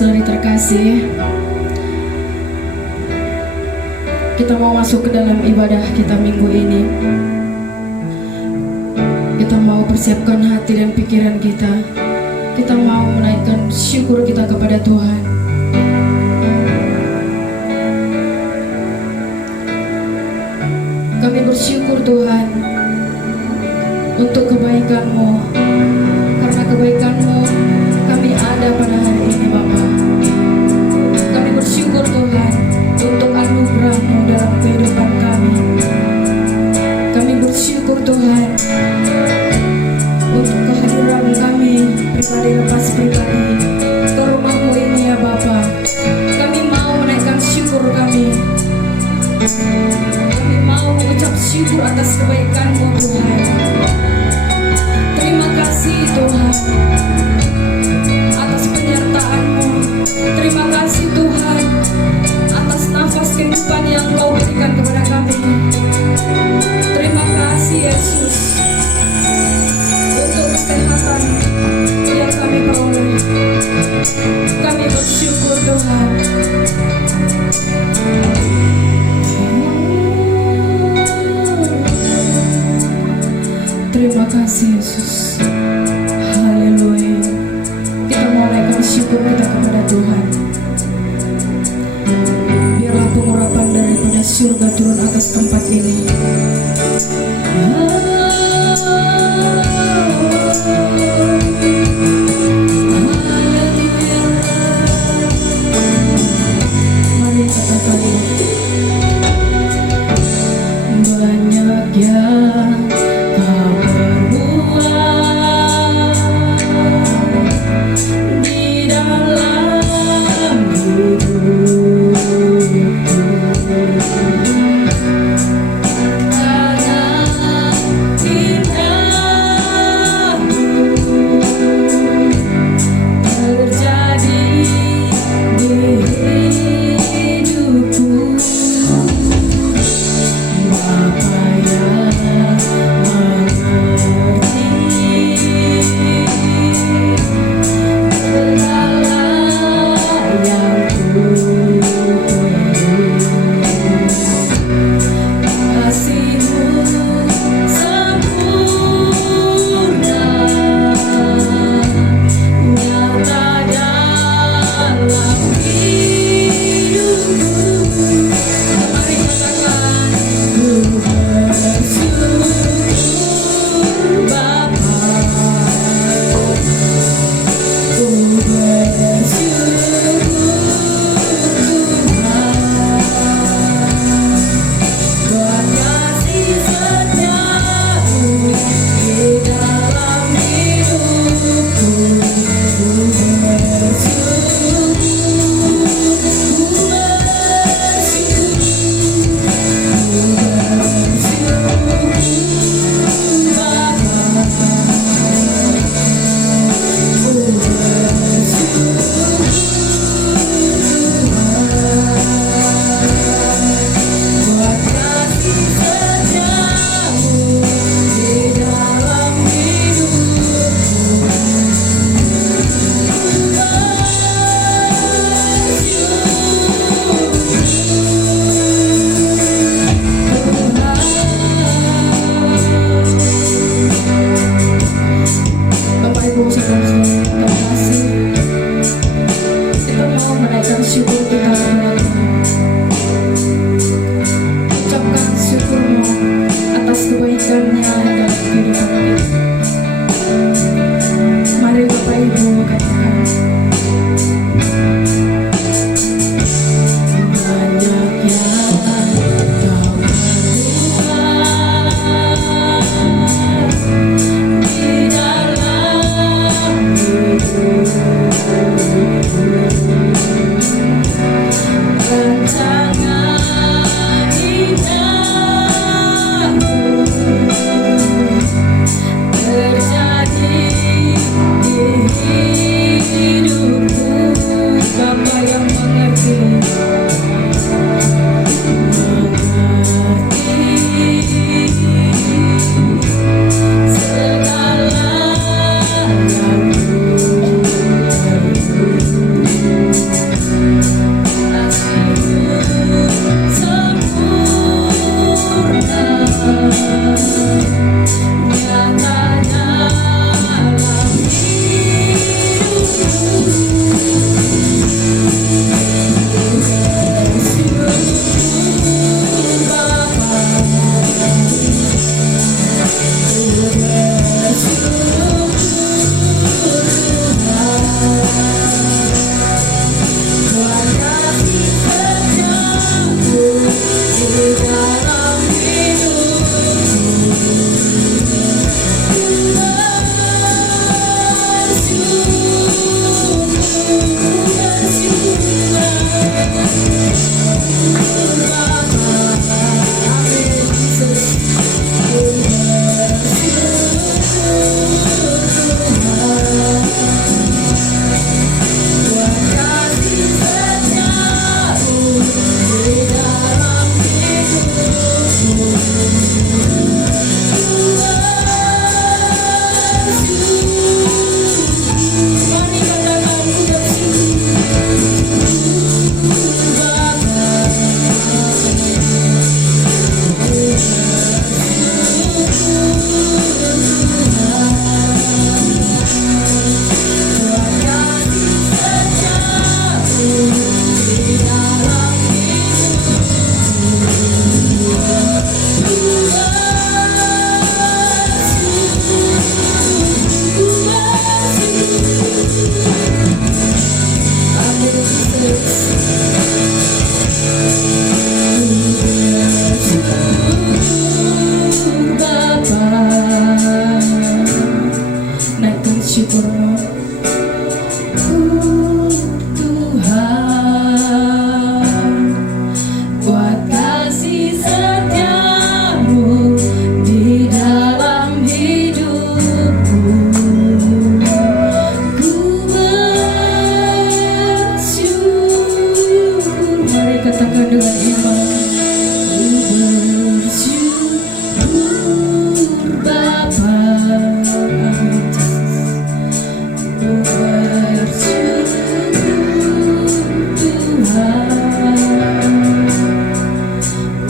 Saudari terkasih, kita mau masuk ke dalam ibadah kita minggu ini. Kita mau persiapkan hati dan pikiran kita. Kita mau menaikkan syukur kita kepada Tuhan. Kami bersyukur Tuhan untuk kebaikan-Mu. Karena kebaikan-Mu kami ada pada hari ini Bapa. Kami bersyukur Tuhan untuk anugerah-Mu dalam kehidupan kami. Kami bersyukur Tuhan untuk kehadiran kami pribadi lepas pribadi ke rumah-Mu ini ya Bapa. Kami mau menaikkan syukur kami. Kami mau mengucap syukur atas kebaikan-Mu Tuhan. Terima kasih Tuhan atas penyertaan-Mu. Terima kasih Tuhan atas nafas kehidupan yang Kau berikan kepada kami. Terima kasih Yesus untuk kesehatan yang kami peroleh. Kami bersyukur Tuhan. Terima kasih Yesus. Haleluya. Kita mau naikkan syukur kita kepada Tuhan. Biarlah pengurapan daripada surga turun atas tempat ini. Mari katakan, banyak yang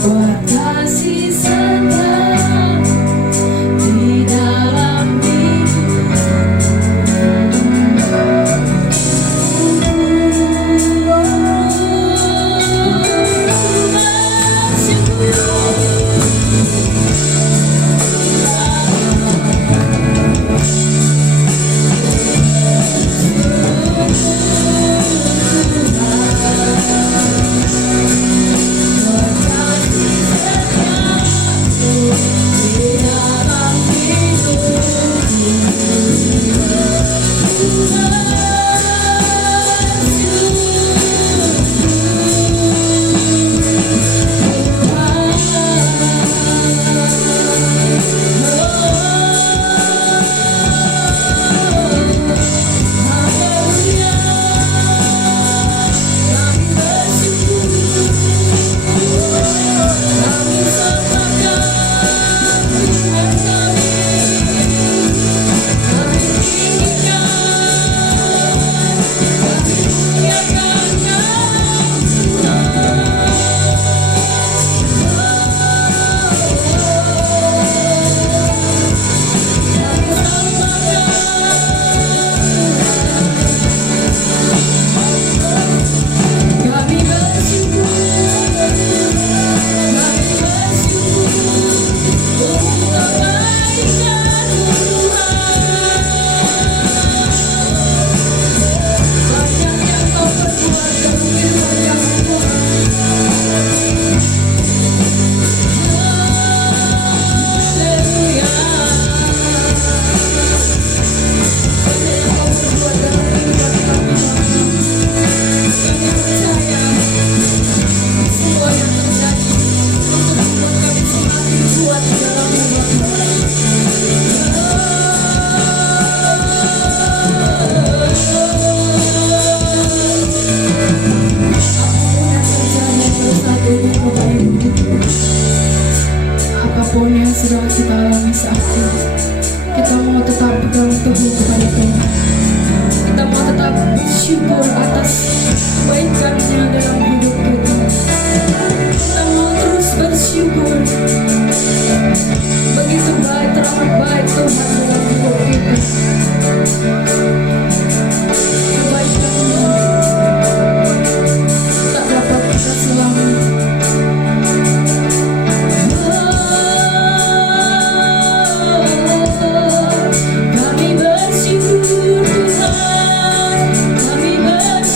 buat kasih setia di dalam apapun yang sedang kita alami saat ini, kita mau tetap berpegang teguh kepada Tuhan. Kita mau tetap bersyukur atas kebaikan-Nya dalam hidup kita. Kita mau terus bersyukur. Begitu baik, teramat baik Tuhan dalam hidup kita. Kebaikan-Nya tak dapat kita selami. Kami bersyukur Tuhan, kami bersyukur.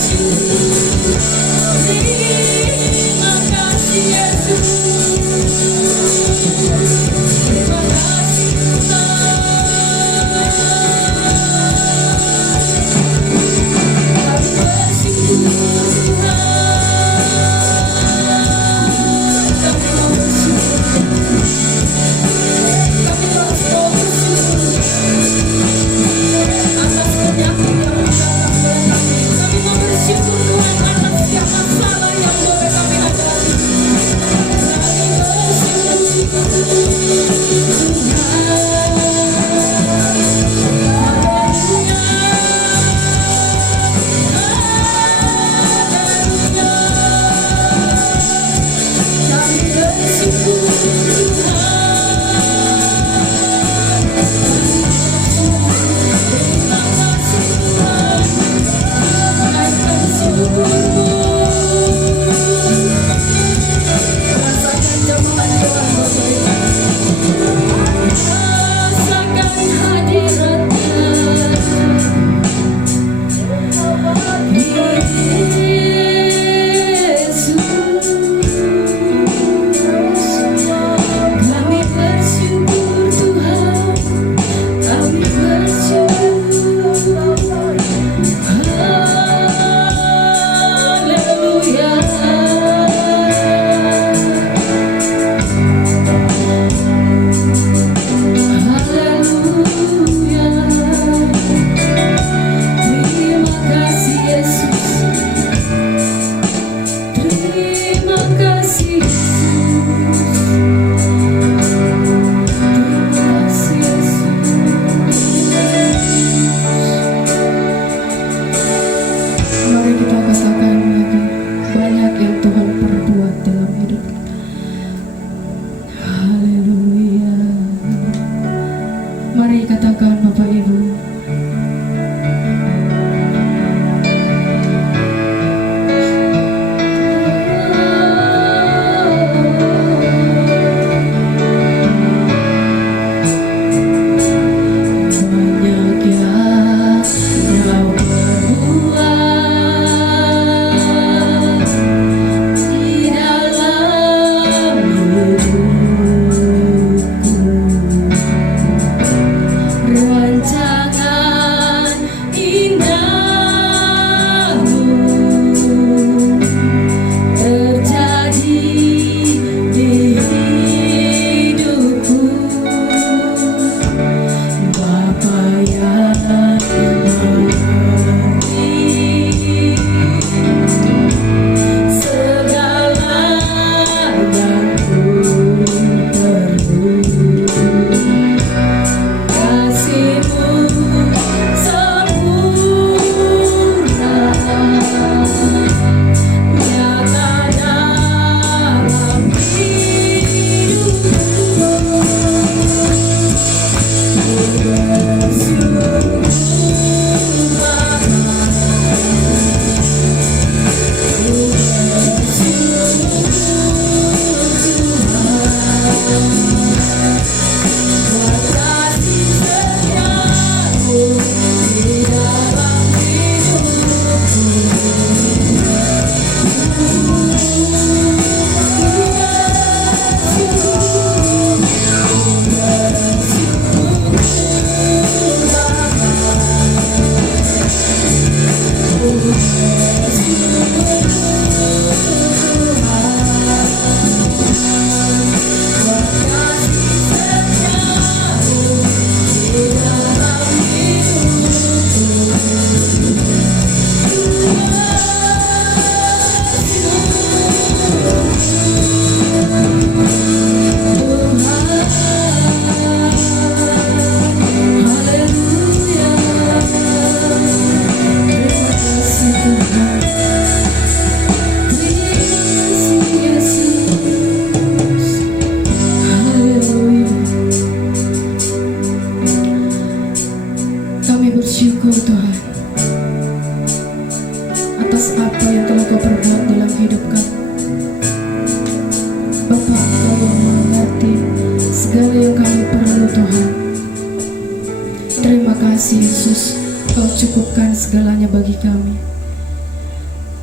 segalanya bagi kami.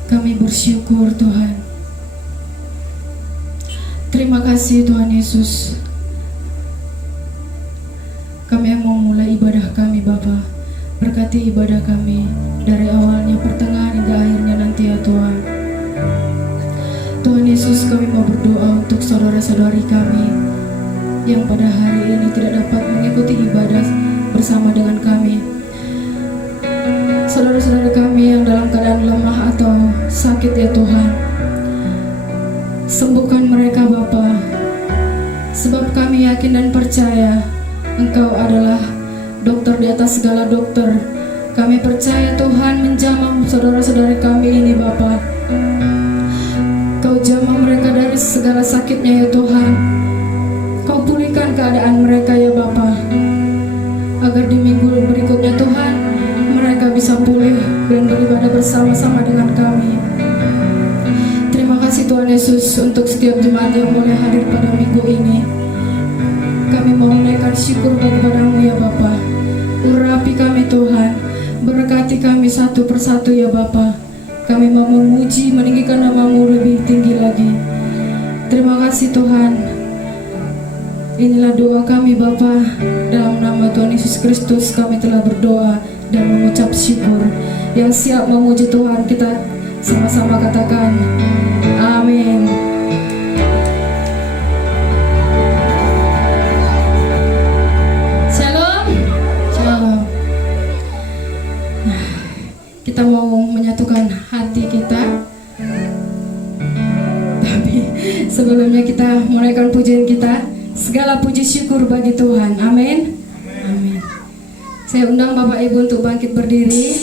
Kami bersyukur Tuhan. Terima kasih Tuhan Yesus. Kami yang mau mulai ibadah kami Bapa. Berkati ibadah kami dari awalnya, pertengahan hingga akhirnya nanti ya Tuhan. Tuhan Yesus, kami mau berdoa untuk saudara-saudari kami yang pada hari ini tidak dapat mengikuti ibadah bersama dengan kami. Saudara-saudara kami yang dalam keadaan lemah atau sakit ya Tuhan, sembuhkan mereka Bapa. Sebab kami yakin dan percaya Engkau adalah dokter di atas segala dokter. Kami percaya Tuhan menjamah saudara-saudari kami ini Bapa. Kau jamah mereka dari segala sakitnya ya Tuhan. Kau pulihkan keadaan mereka ya Bapa, agar di minggu berikutnya Tuhan mereka bisa pulih dan beribadah bersama-sama dengan kami. Terima kasih Tuhan Yesus untuk setiap jemaat yang boleh hadir pada minggu ini. Kami mau menaikkan syukur kepadamu ya Bapa. Urapi kami Tuhan, berkati kami satu persatu ya Bapa. Kami mau memuji, meninggikan namamu lebih tinggi lagi. Terima kasih Tuhan. Inilah doa kami Bapa. Dalam nama Tuhan Yesus Kristus kami telah berdoa dan mengucap syukur. Yang siap memuji Tuhan, kita sama-sama katakan amin. Shalom. Shalom. Nah, kita mau menyatukan hati kita. Tapi sebelumnya kita menaikkan pujian kita. Segala puji syukur bagi Tuhan. Amin. Amin. Saya undang Bapak Ibu untuk bangkit berdiri.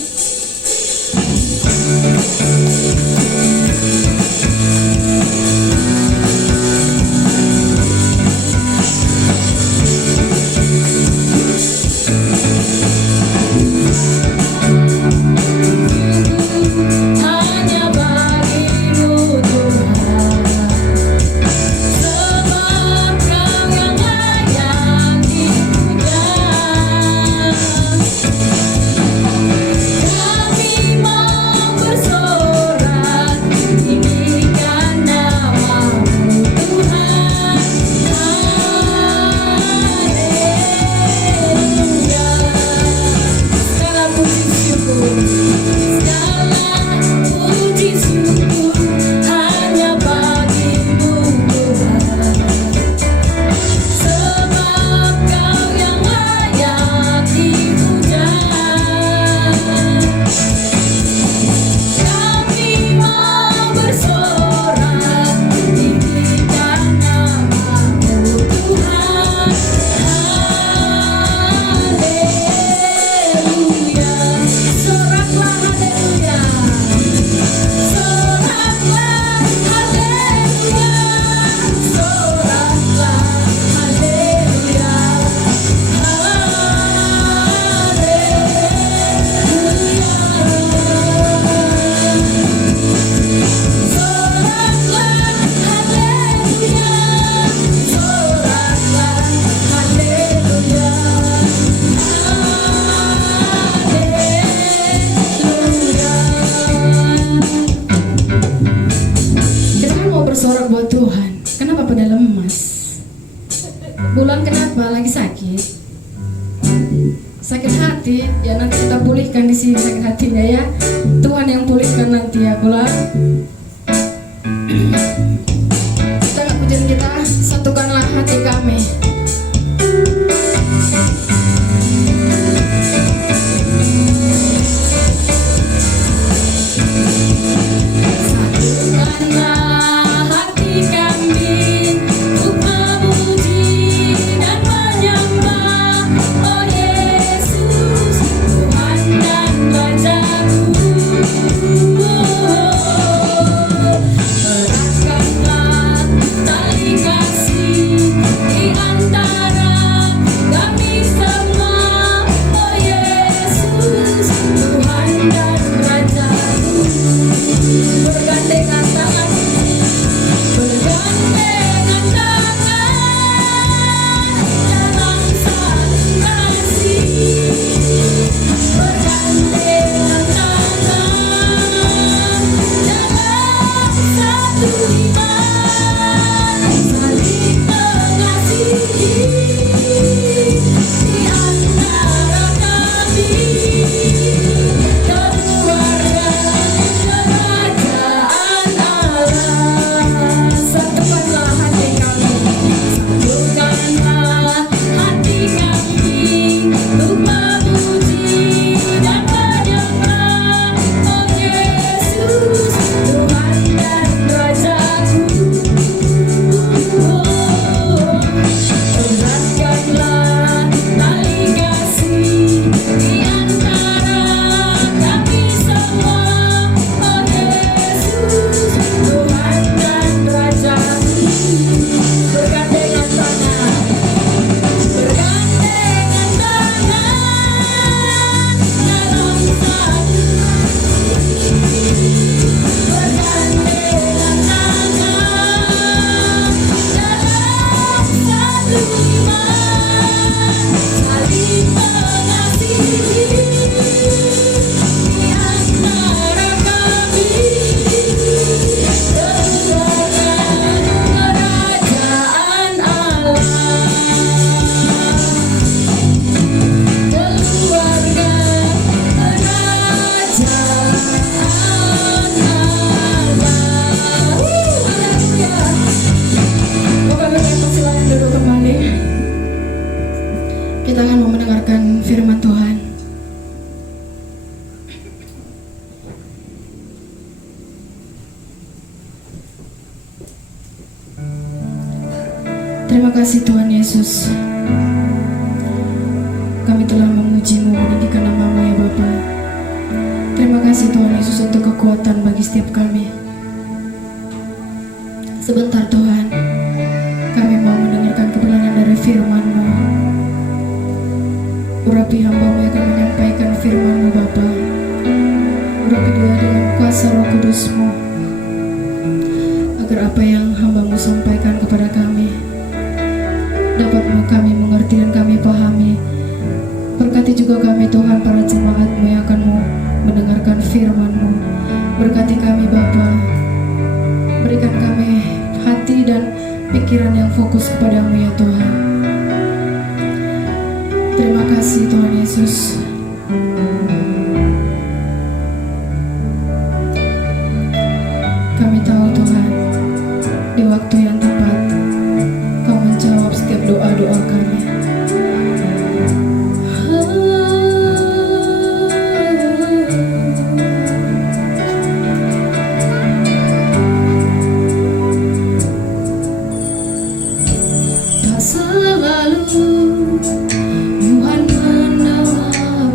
Bulan kenapa lagi sakit? Sakit hati, ya nanti kita pulihkan di sini sakit hatinya ya. Tuhan yang pulihkan nanti ya Bulan. Kita pujian kita, satukanlah hati kami. Tali kasih di antara Terima kasih Tuhan Yesus. Kami telah memuji-Mu, meninggikan nama-Mu ya Bapa. Terima kasih Tuhan Yesus untuk kekuatan bagi setiap kami. Sebentar Tuhan, kami mau mendengarkan kebenaran dari firman-Mu. Urapi hamba-Mu yang akan menyampaikan firman-Mu Bapa. Urapi dia dengan kuasa Roh Kudus-Mu, agar apa yang hamba-Mu sampaikan kepada kami dapat kami mengerti dan kami pahami. Berkati juga kami Tuhan, para jemaat-Mu yang akan mendengarkan firman-Mu. Berkati kami Bapa, berikan kami hati dan pikiran yang fokus kepada-Mu ya Tuhan. Terima kasih Tuhan Yesus. Kami tahu Tuhan, di waktu yang tepat Kau menjawab setiap doa-doa kami. Tak selalu Tuhan menawarkan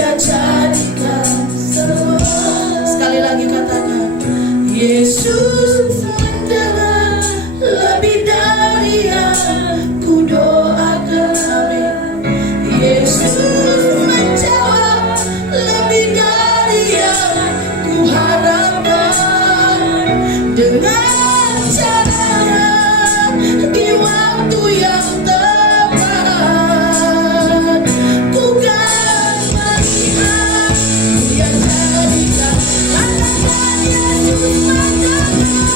Dia jadikan semua. Sekali lagi katakan, Yesus mendengar lebih dari yang ku doakan. Amin. Yesus menjawab lebih dari yang ku harapkan. Dengan caranya di waktu yang tepat, ku kan melihat Dia jadikan. Katakan Yesus mendengar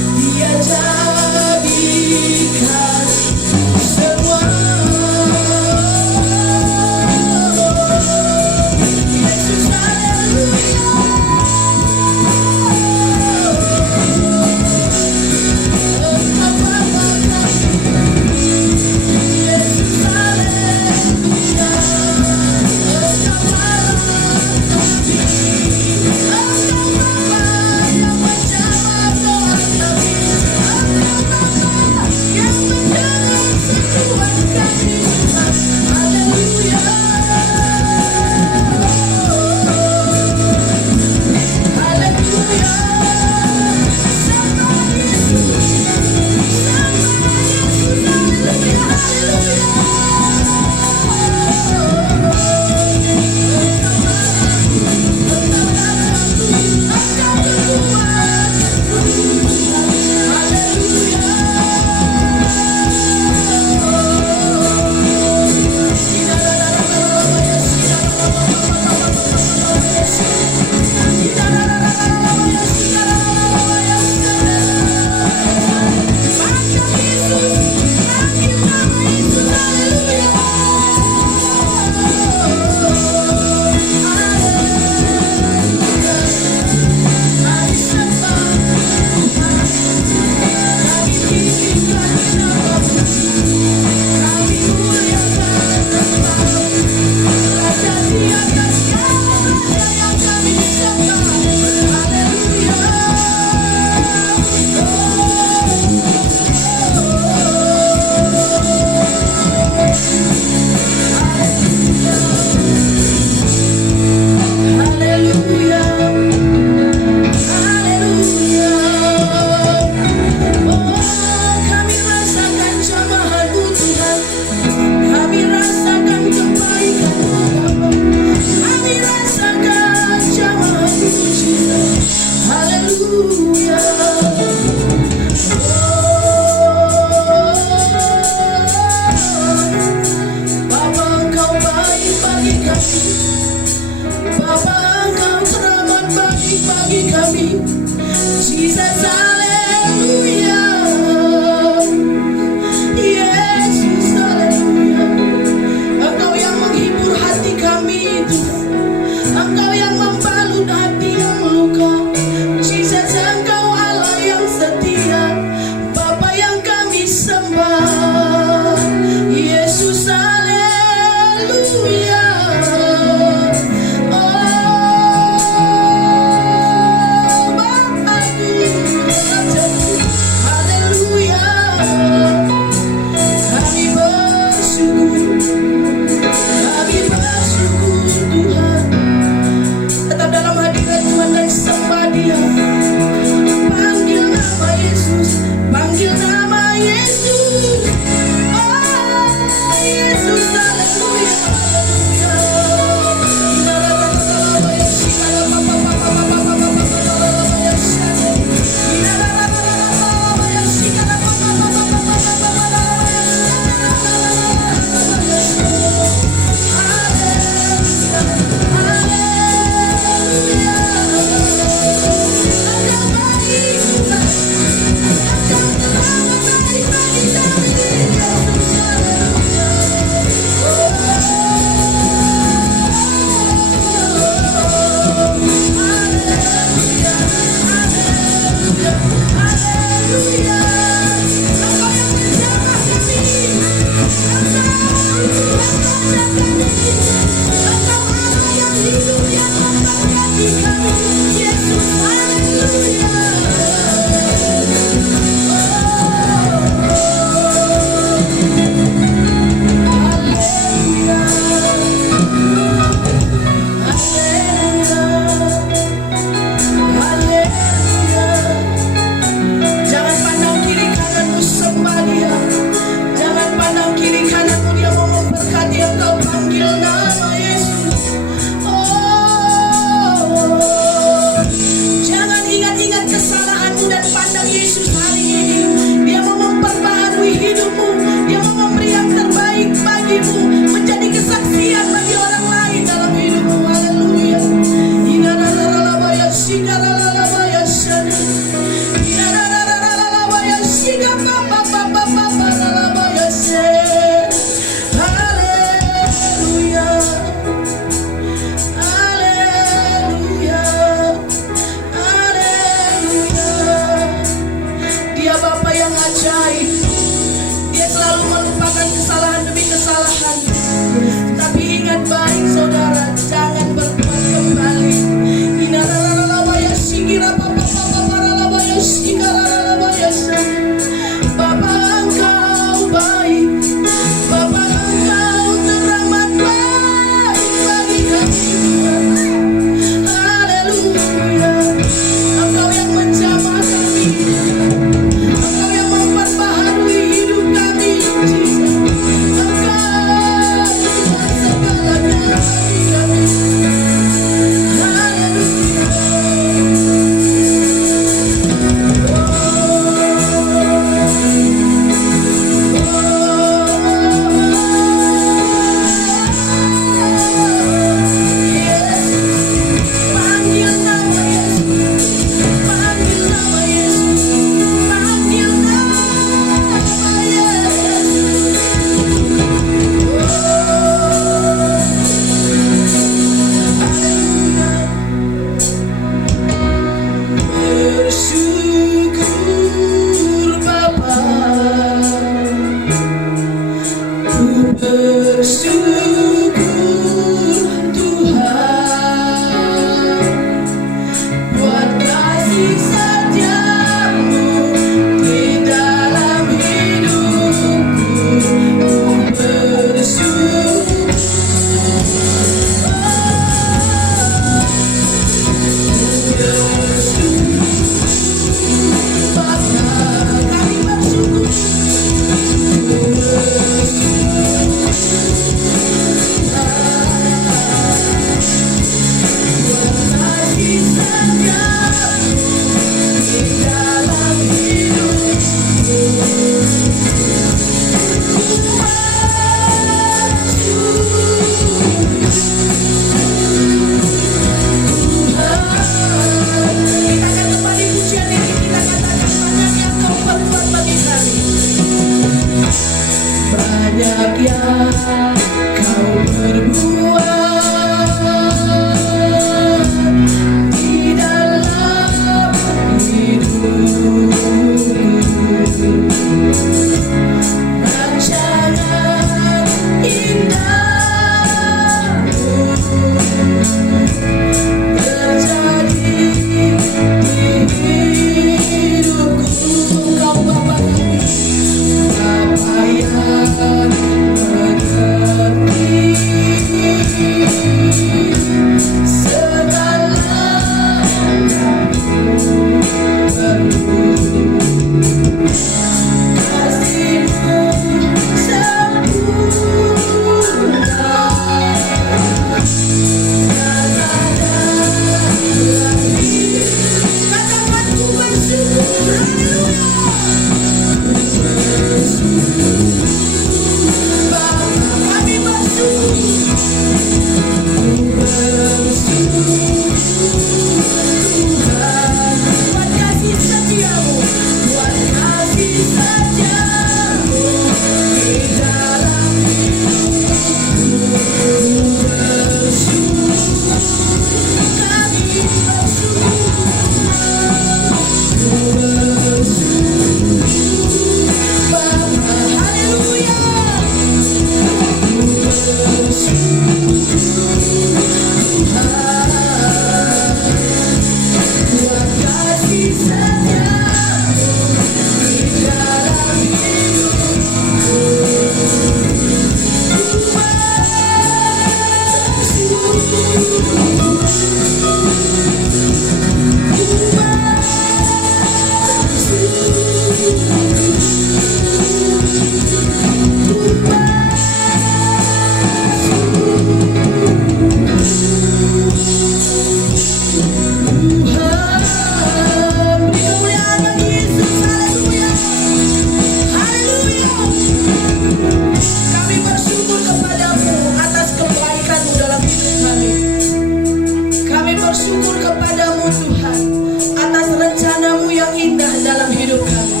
dalam hidup kami.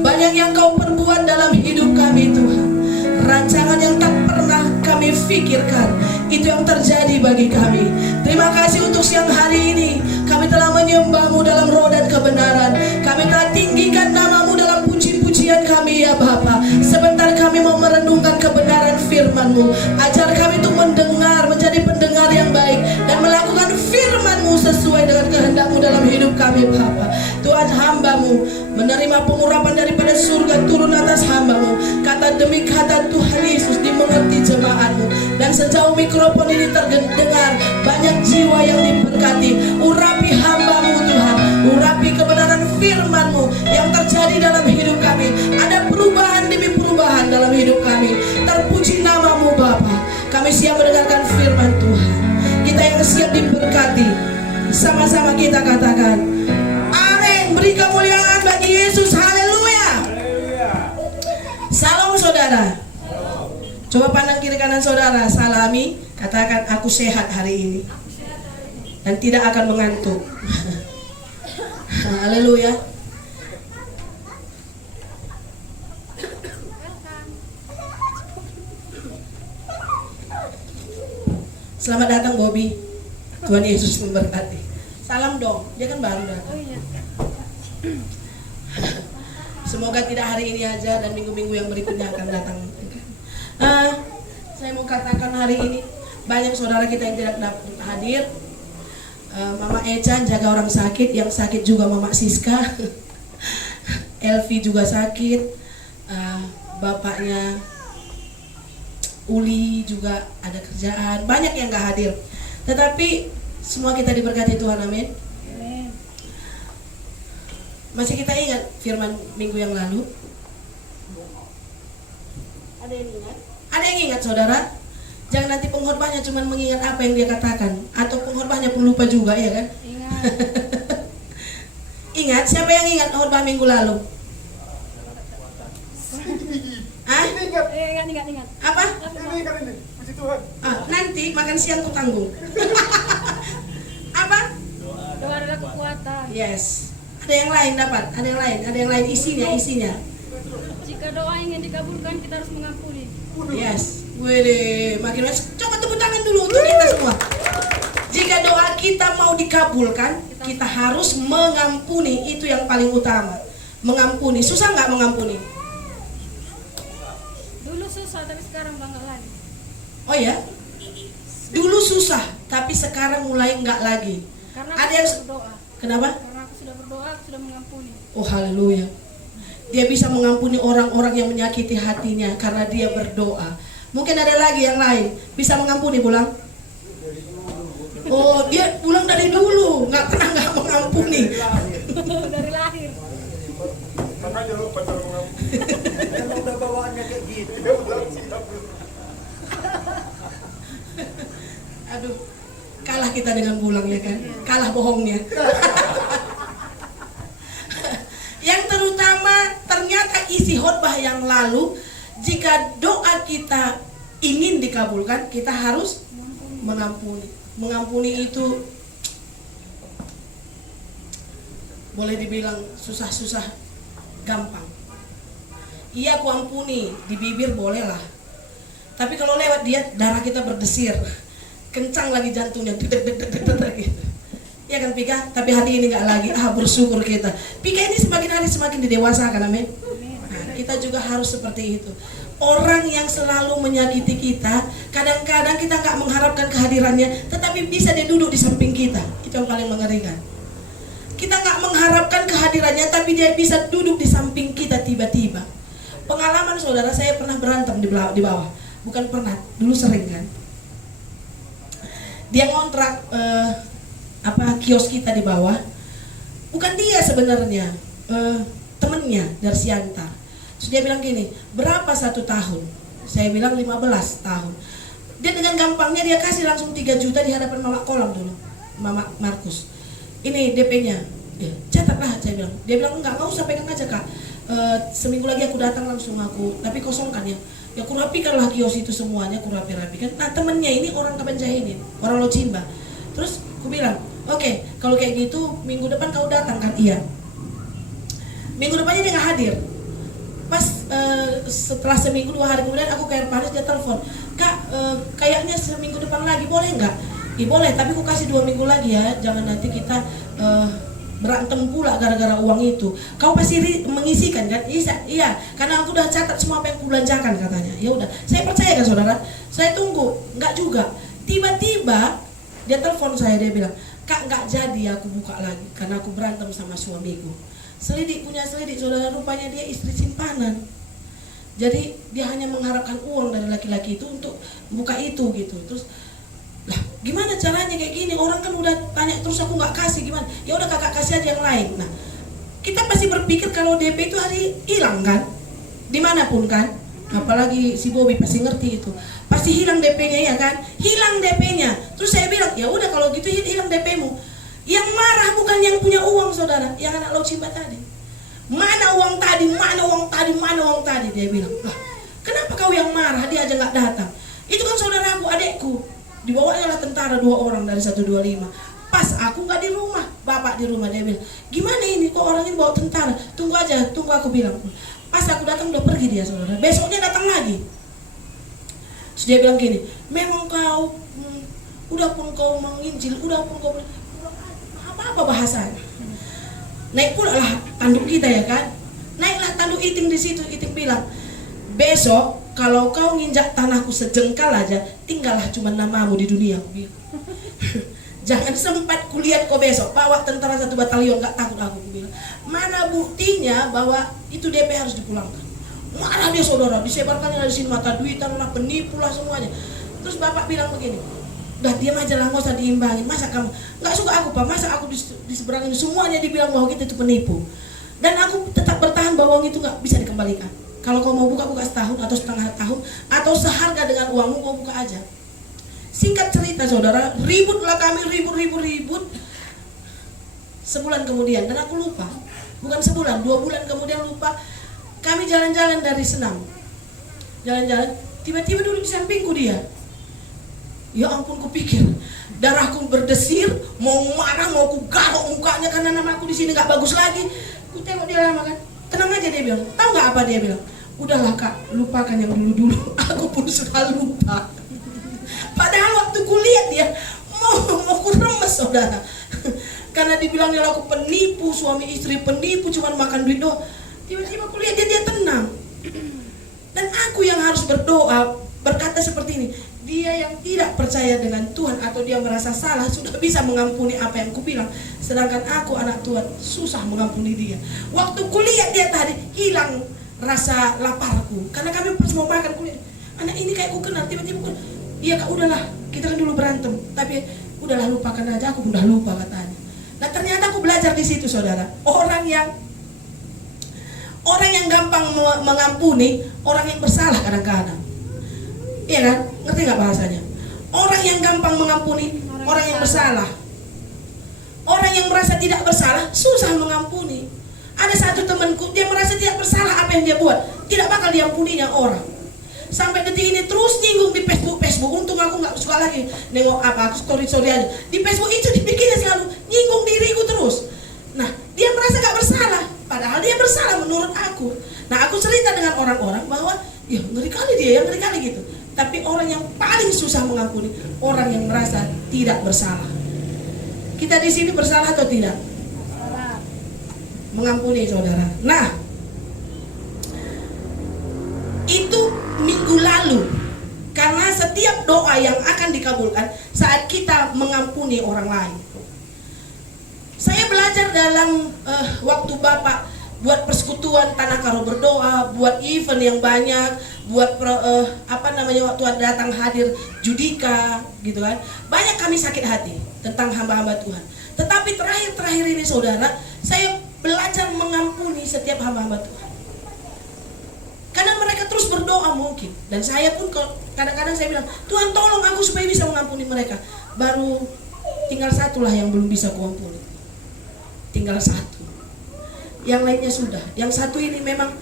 Banyak yang kau perbuat dalam hidup kami Tuhan. Rancangan yang tak pernah kami pikirkan, itu yang terjadi bagi kami. Terima kasih untuk siang hari ini. Kami telah menyembah-Mu dalam roh dan kebenaran. Kami telah tinggikan nama-Mu dalam puji-pujian kami ya Bapa. Sebentar kami mau merenungkan kebenaran firman-Mu. Ajar kami untuk mendengar, menjadi pendengar yang baik, dan melakukan firman-Mu sesuai dengan kehendak-Mu dalam hidup kami Bapa. Tuhan, hamba-Mu menerima pengurapan daripada surga turun atas hamba-Mu. Kata demi kata Tuhan Yesus dimengerti jemaat-Mu. Dan sejauh mikrofon ini terdengar, banyak jiwa yang diberkati. Urapi hamba-Mu Tuhan, urapi kebenaran firman-Mu yang terjadi dalam hidup kami. Ada perubahan demi perubahan dalam hidup kami. Terpuji nama-Mu Bapa. Kami siap mendengarkan firman Tuhan. Kita yang siap diberkati, sama-sama kita katakan amin. Beri kemuliaan bagi Yesus. Haleluya. Salam saudara. Coba pandang kiri kanan saudara, salami, katakan aku sehat hari ini dan tidak akan mengantuk. Haleluya. Selamat datang Bobby. Tuhan Yesus memberkati. Salam dong, dia kan baru datang. Semoga tidak hari ini aja dan minggu-minggu yang berikutnya akan datang. Saya mau katakan hari ini banyak saudara kita yang tidak dapat hadir. Mama Ecan jaga orang sakit, yang sakit juga Mama Siska. Elvi juga sakit. Bapaknya Uli juga ada kerjaan. Banyak yang gak hadir. Tetapi semua kita diberkati Tuhan, amin. Masih kita ingat firman minggu yang lalu? Ada yang ingat? Ada yang ingat saudara? Jangan nanti pengkhotbahnya cuma mengingat apa yang dia katakan, atau pengkhotbahnya pun lupa juga, ya kan? Ingat. Ingat? Siapa yang ingat khotbah minggu lalu? Hah? Ingat. Apa? Puji Tuhan. Nanti makan siang ku tanggung. Apa? Doa adalah kekuatan. Yes. Ada yang lain dapat? Ada yang lain isinya. Jika doa ingin dikabulkan, kita harus mengampuni. Yes. Wede, makin banyak. Coba tepuk tangan dulu untuk kita semua. Jika doa kita mau dikabulkan, kita harus mengampuni. Itu yang paling utama. Mengampuni. Susah nggak mengampuni? Dulu susah, tapi sekarang bangga lagi. Oh ya? Dulu susah, tapi sekarang mulai nggak lagi. Karena Ada aku yang sudah berdoa. Kenapa? Karena aku sudah berdoa, aku sudah mengampuni. Oh haleluya. Dia bisa mengampuni orang-orang yang menyakiti hatinya karena dia berdoa. Mungkin ada lagi yang lain bisa mengampuni pulang. Oh dia pulang dari dulu, nggak pernah nggak mengampuni. Dari lahir. Makanya lupa cara mengampuni. Emang udah bawaannya kayak gitu. Dia belum siap. Aduh, kalah kita dengan pulang ya kan? Kalah bohongnya. Yang terutama ternyata isi khotbah yang lalu, jika doa kita ingin dikabulkan, kita harus mengampuni. Mengampuni itu boleh dibilang susah-susah, gampang. Iya aku ampuni, di bibir boleh lah. Tapi kalau lewat dia, darah kita berdesir, kencang lagi jantungnya, gitu. Ya kan Pika? Tapi hati ini nggak lagi. Bersyukur kita. Pika ini semakin hari semakin didewasakan, amin. Nah, kita juga harus seperti itu. Orang yang selalu menyakiti kita, kadang-kadang kita nggak mengharapkan kehadirannya, tetapi bisa dia duduk di samping kita. Itu yang paling mengerikan. Kita nggak mengharapkan kehadirannya, tapi dia bisa duduk di samping kita tiba-tiba. Pengalaman saudara, saya pernah berantem di bawah. Bukan pernah, dulu sering kan. Dia ngontrak kios kita di bawah. Bukan dia sebenarnya, temennya dari Siantar. Terus dia bilang gini, berapa 1 tahun? Saya bilang 15 tahun. Dia dengan gampangnya dia kasih langsung 3 juta di hadapan Mama Kolam dulu, Mama Markus. Ini DP-nya. Catatlah, saya bilang. Dia bilang enggak usah pegang aja Kak. Seminggu lagi aku datang langsung tapi kosongkan ya. Ya aku rapikanlah kios itu semuanya, aku rapikan. Nah temennya ini orang Kabanjahenin, orang Locimba. Terus aku bilang, oke, kalau kayak gitu minggu depan kau datang kan? Iya. Minggu depannya dia nggak hadir. Pas setelah seminggu 2 hari kemudian aku ke Air Paris, dia telepon, "Kak, kayaknya seminggu depan lagi boleh nggak?" "Iya boleh, tapi aku kasih 2 minggu lagi ya, jangan nanti kita berantem pula gara-gara uang itu. Kau pasti mengisikan kan?" Iya, karena aku udah catat semua apa yang aku belanjakan," katanya. Ya udah, saya percaya kan saudara. Saya tunggu, nggak juga. Tiba-tiba dia telepon saya, dia bilang, "Kak, nggak jadi aku buka lagi karena aku berantem sama suamiku." Selidik punya selidik, saudara, rupanya dia istri simpanan. Jadi dia hanya mengharapkan uang dari laki-laki itu untuk buka itu gitu. Terus lah gimana caranya kayak gini, orang kan udah tanya terus aku nggak kasih, gimana? Ya udah kakak kasih aja yang lain. Nah kita pasti berpikir kalau DP itu hari hilang kan, dimanapun kan, apalagi si Bobby pasti ngerti itu, pasti hilang DP-nya ya kan, hilang DP-nya. Terus saya bilang ya udah kalau gitu hilang DP-mu. Yang marah bukan yang punya uang saudara, yang anak Laut Simba tadi. Mana uang tadi, mana uang tadi, mana uang tadi, dia bilang. Lah kenapa kau yang marah, dia aja nggak datang? Itu kan saudaraku, adekku. Dibawanya lah tentara 2 orang dari 125. Pas aku nggak di rumah, bapak di rumah, dia bilang, "Gimana ini kok orang ini bawa tentara? Tunggu aja, tunggu," aku bilang. Pas aku datang udah pergi dia saudara. Besoknya datang lagi. Terus dia bilang gini, "Memang kau udah pun kau menginjil, udah pun kau apa bahasanya." Naik pula lah tanduk kita ya kan. Naiklah tanduk Iting di situ. Iting bilang, "Besok kalau kau nginjak tanahku sejengkal aja, tinggallah cuma namamu di dunia." "Jangan sempat kulihat kau besok bawa tentara 1 batalion, gak takut aku," bilang. "Mana buktinya bahwa itu DP harus dipulangkan?" Marah dia saudara, disebarkannya dari sini, mata duitan lah, penipu lah semuanya. Terus bapak bilang begini, "Udah diam aja lah, nggak usah diimbangin. Masa kamu nggak suka aku Pak? Masa aku diseberangin semuanya dibilang bahwa kita itu penipu?" Dan aku tetap bertahan bahwa uang itu nggak bisa dikembalikan. Kalau kau mau buka setahun atau setengah tahun atau seharga dengan uangmu, kau buka aja. Singkat cerita saudara, ributlah kami, ribut. Sebulan kemudian, dan aku lupa, bukan sebulan, 2 bulan kemudian lupa, kami jalan-jalan dari Senam. Jalan-jalan, tiba-tiba duduk di sampingku dia. Ya ampun, kupikir darahku berdesir, mau marah, mau ku garuk mukanya karena nama aku di sini nggak bagus lagi. Ku tengok dia lama kan, tenang aja dia bilang. Tahu nggak apa dia bilang? "Udahlah Kak, lupakan yang dulu-dulu." Aku pun sudah lupa. Padahal waktu kuliah dia mau ku remes saudara. Karena dibilangnya aku penipu, suami istri penipu, cuma makan duit doang. Tiba-tiba kuliah dia tenang. Dan aku yang harus berdoa, berkata seperti ini, dia yang tidak percaya dengan Tuhan atau dia merasa salah sudah bisa mengampuni apa yang kubilang, sedangkan aku anak Tuhan susah mengampuni dia. Waktu kuliah dia tadi hilang rasa laparku karena kami pas mau makan kuliah. Anak ini kayak ku kenal, tiba-tiba "Iya Kak, udahlah, kita kan dulu berantem, tapi udahlah lupakan aja." Aku udah lupa katanya. Nah ternyata aku belajar di situ saudara, orang yang gampang mengampuni orang yang bersalah kadang-kadang. Iya kan? Ngerti gak bahasanya? Orang yang gampang mengampuni orang yang bersalah. Orang yang merasa tidak bersalah susah mengampuni. Ada satu temanku, dia merasa tidak bersalah apa yang dia buat, tidak bakal diampuninya orang. Sampai detik ini terus nyinggung di Facebook. Untung aku gak suka lagi nengok apa, aku story aja. Di Facebook itu dibikinnya selalu nyinggung diriku terus. Nah dia merasa gak bersalah, padahal dia bersalah menurut aku. Nah aku cerita dengan orang-orang bahwa ya ngeri kali dia, yang ngeri kali gitu. Tapi orang yang paling susah mengampuni orang yang merasa tidak bersalah. Kita di sini bersalah atau tidak? Mengampuni saudara. Nah, itu minggu lalu. Karena setiap doa yang akan dikabulkan saat kita mengampuni orang lain. Saya belajar dalam waktu Bapak buat persekutuan Tanah Karo berdoa, buat event yang banyak, buat waktu datang hadir Judika gitu kan. Banyak kami sakit hati tentang hamba-hamba Tuhan. Tetapi terakhir ini saudara, saya belajar mengampuni setiap hamba-hamba Tuhan. Karena mereka terus berdoa mungkin, dan saya pun kadang-kadang saya bilang, "Tuhan tolong aku supaya bisa mengampuni mereka." Baru tinggal satulah yang belum bisa kuampuni. Tinggal satu. Yang lainnya sudah. Yang satu ini memang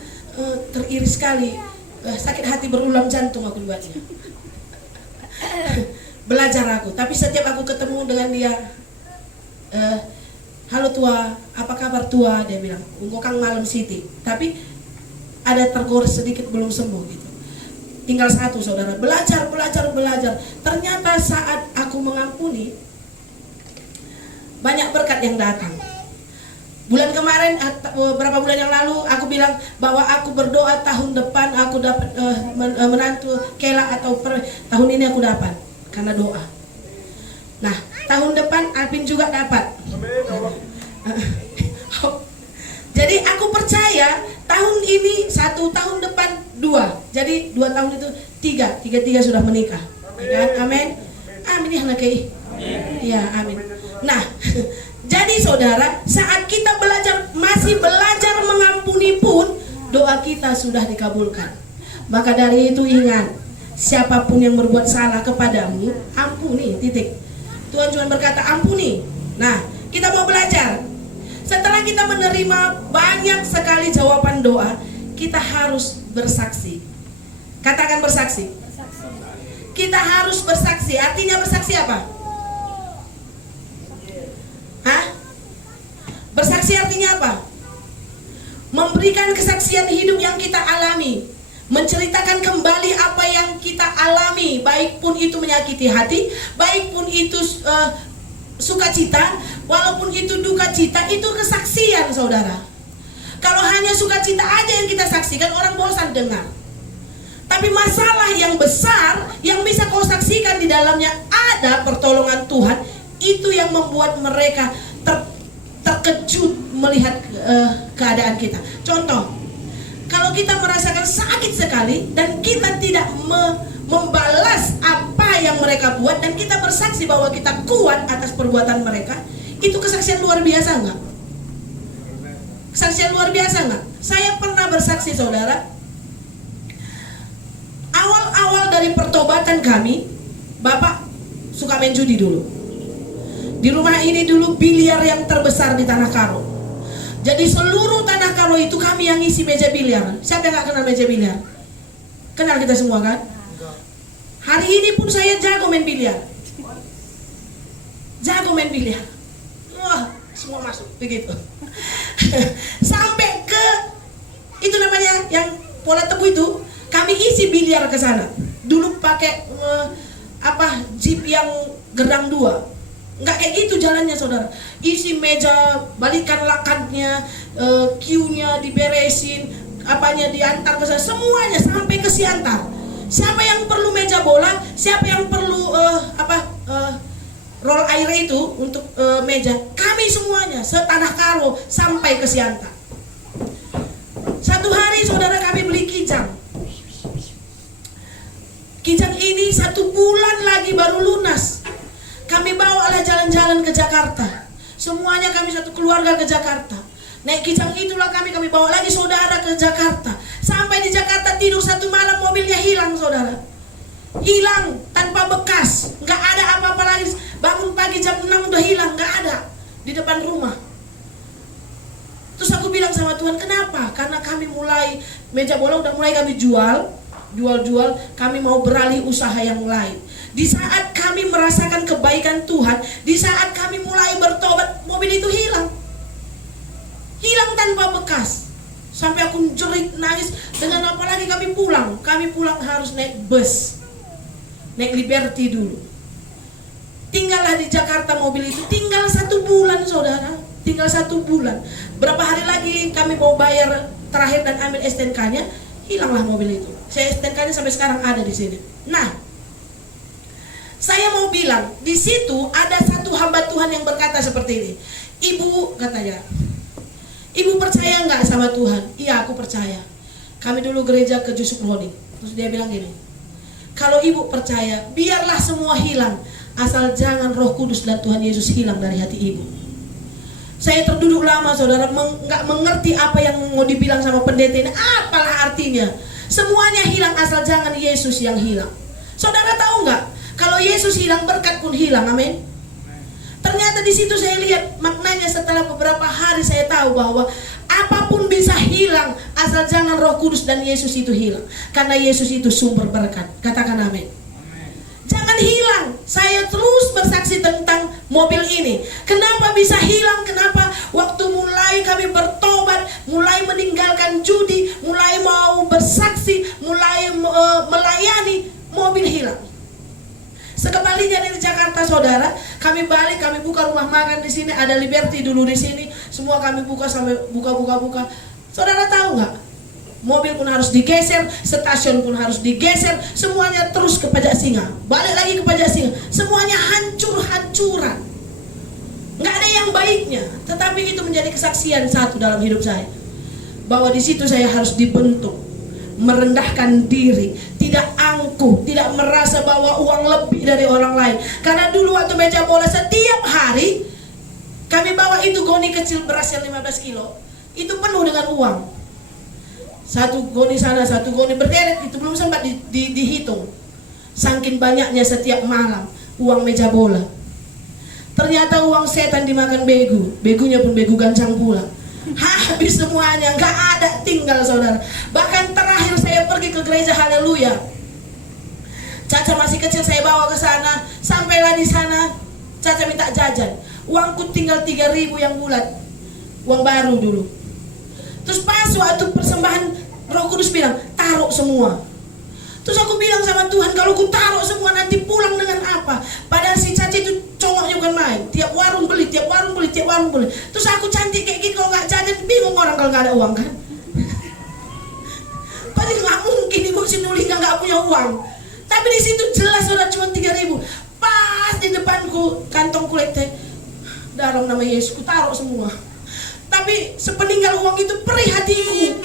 teriris sekali, sakit hati berulang jantung aku buatnya. Belajar aku, tapi setiap aku ketemu dengan dia, halo tua, apa kabar tua? Dia bilang, kang malam Siti. Tapi ada tergores sedikit belum sembuh gitu. Tinggal satu saudara, belajar. Ternyata saat aku mengampuni, banyak berkat yang datang. Bulan kemarin, beberapa bulan yang lalu, aku bilang bahwa aku berdoa tahun depan aku dapat menantu Kela atau tahun ini aku dapat karena doa. Nah, tahun depan Alvin juga dapat. Jadi aku percaya tahun ini 1, tahun depan 2. Jadi 2 tahun itu 3 sudah menikah. Amin. Amin ya anak. Ya, amin. Nah, jadi saudara, saat kita masih belajar mengampuni pun, doa kita sudah dikabulkan. Maka dari itu ingat, siapapun yang berbuat salah kepadamu, ampuni, titik. Tuhan cuma berkata ampuni. Nah, kita mau belajar. Setelah kita menerima banyak sekali jawaban doa, kita harus bersaksi. Katakan bersaksi. Kita harus bersaksi. Artinya bersaksi apa? Hah? Bersaksi artinya apa? Memberikan kesaksian hidup yang kita alami, menceritakan kembali apa yang kita alami, baik pun itu menyakiti hati, baik pun itu sukacita, walaupun itu duka cita, itu kesaksian saudara. Kalau hanya sukacita aja yang kita saksikan, orang bosan dengar. Tapi masalah yang besar yang bisa kau saksikan di dalamnya ada pertolongan Tuhan, itu yang membuat mereka terkejut melihat keadaan kita. Contoh, kalau kita merasakan sakit sekali dan kita tidak membalas apa yang mereka buat dan kita bersaksi bahwa kita kuat atas perbuatan mereka, itu kesaksian luar biasa enggak? Kesaksian luar biasa enggak? Saya pernah bersaksi saudara, awal-awal dari pertobatan kami, Bapak suka main judi dulu. Di rumah ini dulu biliar yang terbesar di Tanah Karo. Jadi seluruh Tanah Karo itu kami yang isi meja biliar. Siapa yang gak kenal meja biliar? Kenal kita semua kan? Hari ini pun saya jago main biliar. Jago main biliar. Wah, semua masuk begitu. Sampai ke itu namanya yang pola tebu itu, kami isi biliar ke sana. Dulu pakai jeep yang gerbang 2. Enggak kayak gitu jalannya saudara. Isi meja, balikan lakatnya, Q-nya diberesin, apanya diantar ke sana, semuanya sampai ke Siantar. Siapa yang perlu meja bola, siapa yang perlu roll air itu untuk meja, kami semuanya setanah Karo sampai ke Siantar. Satu hari saudara kami beli kijang. Kijang ini 1 bulan lagi baru lunas. Kami bawalah jalan-jalan ke Jakarta. Semuanya kami satu keluarga ke Jakarta. Naik kijang itulah kami bawa lagi saudara ke Jakarta. Sampai di Jakarta tidur 1 malam mobilnya hilang saudara. Hilang tanpa bekas. Nggak ada apa-apa lagi. Bangun pagi jam 6 udah hilang, nggak ada di depan rumah. Terus aku bilang sama Tuhan, kenapa? Karena kami mulai, meja bola udah mulai kami jual, kami mau beralih usaha yang lain. Di saat kami merasakan kebaikan Tuhan, di saat kami mulai bertobat, mobil itu hilang tanpa bekas. Sampai aku jerit nangis. Dengan apa lagi kami pulang harus naik bus, naik Liberty dulu. Tinggallah di Jakarta mobil itu, tinggal 1 bulan saudara, tinggal 1 bulan. Berapa hari lagi kami mau bayar terakhir dan ambil STNK-nya, hilanglah mobil itu. Saya STNK-nya sampai sekarang ada di sini. Nah, saya mau bilang, di situ ada satu hamba Tuhan yang berkata seperti ini. Ibu, katanya, ibu percaya nggak sama Tuhan? Iya, aku percaya. Kami dulu gereja ke Jusuf Rodi. Terus dia bilang gini, kalau ibu percaya, biarlah semua hilang, asal jangan Roh Kudus dan Tuhan Yesus hilang dari hati ibu. Saya terduduk lama saudara, nggak mengerti apa yang mau dibilang sama pendeta ini. Apalah artinya? Semuanya hilang asal jangan Yesus yang hilang. Saudara tahu nggak? Kalau Yesus hilang, berkat pun hilang, amin. Ternyata di situ saya lihat maknanya. Setelah beberapa hari saya tahu bahwa apapun bisa hilang asal jangan Roh Kudus dan Yesus itu hilang. Karena Yesus itu sumber berkat. Katakan amin. Jangan hilang. Saya terus bersaksi tentang mobil ini. Kenapa bisa hilang? Kenapa Waktu mulai kami bertobat, mulai meninggalkan judi, mulai mau bersaksi, mulai melayani, mobil hilang. Sekembalinya dari Jakarta saudara, kami balik, kami buka rumah makan di sini, ada Liberty dulu di sini, semua kami buka sampai buka. Saudara tahu nggak? Mobil pun harus digeser, stasiun pun harus digeser, semuanya terus ke Pajak Singa, balik lagi ke Pajak Singa, semuanya hancur-hancuran. Nggak ada yang baiknya, tetapi itu menjadi kesaksian satu dalam hidup saya, bahwa di situ saya harus dibentuk, merendahkan diri, tidak angkuh, tidak merasa bahwa uang lebih dari orang lain. Karena dulu waktu meja bola setiap hari kami bawa itu goni kecil beras yang 15 kilo, itu penuh dengan uang. Satu goni sana, satu goni berderet, itu belum sempat dihitung. Saking banyaknya setiap malam uang meja bola. Ternyata uang setan dimakan begu, begunya pun begu gancang pula. Habis semuanya, nggak ada tinggal saudara. Bahkan terakhir saya pergi ke gereja Haleluya, Caca masih kecil saya bawa ke sana. Sampailah di sana, Caca minta jajan. Uangku tinggal 3.000 yang bulat, uang baru dulu. Terus pas waktu persembahan, Roh Kudus bilang taruh semua. Terus aku bilang sama Tuhan, kalau ku taruh semua nanti pulang dengan apa? Padahal si Caca itu congoknya bukan main, tiap warung beli. Terus aku cantik kayak gini, kalau nggak jajan bingung orang kalau nggak ada uang kan? Padahal nggak mungkin ibu si Nulika nggak punya uang. Tapi di situ jelas sudah cuma 3.000. Pas di depanku kantong kulit teh, dalam nama Yesus ku taruh semua. Tapi sepeninggal uang itu perih hatiku.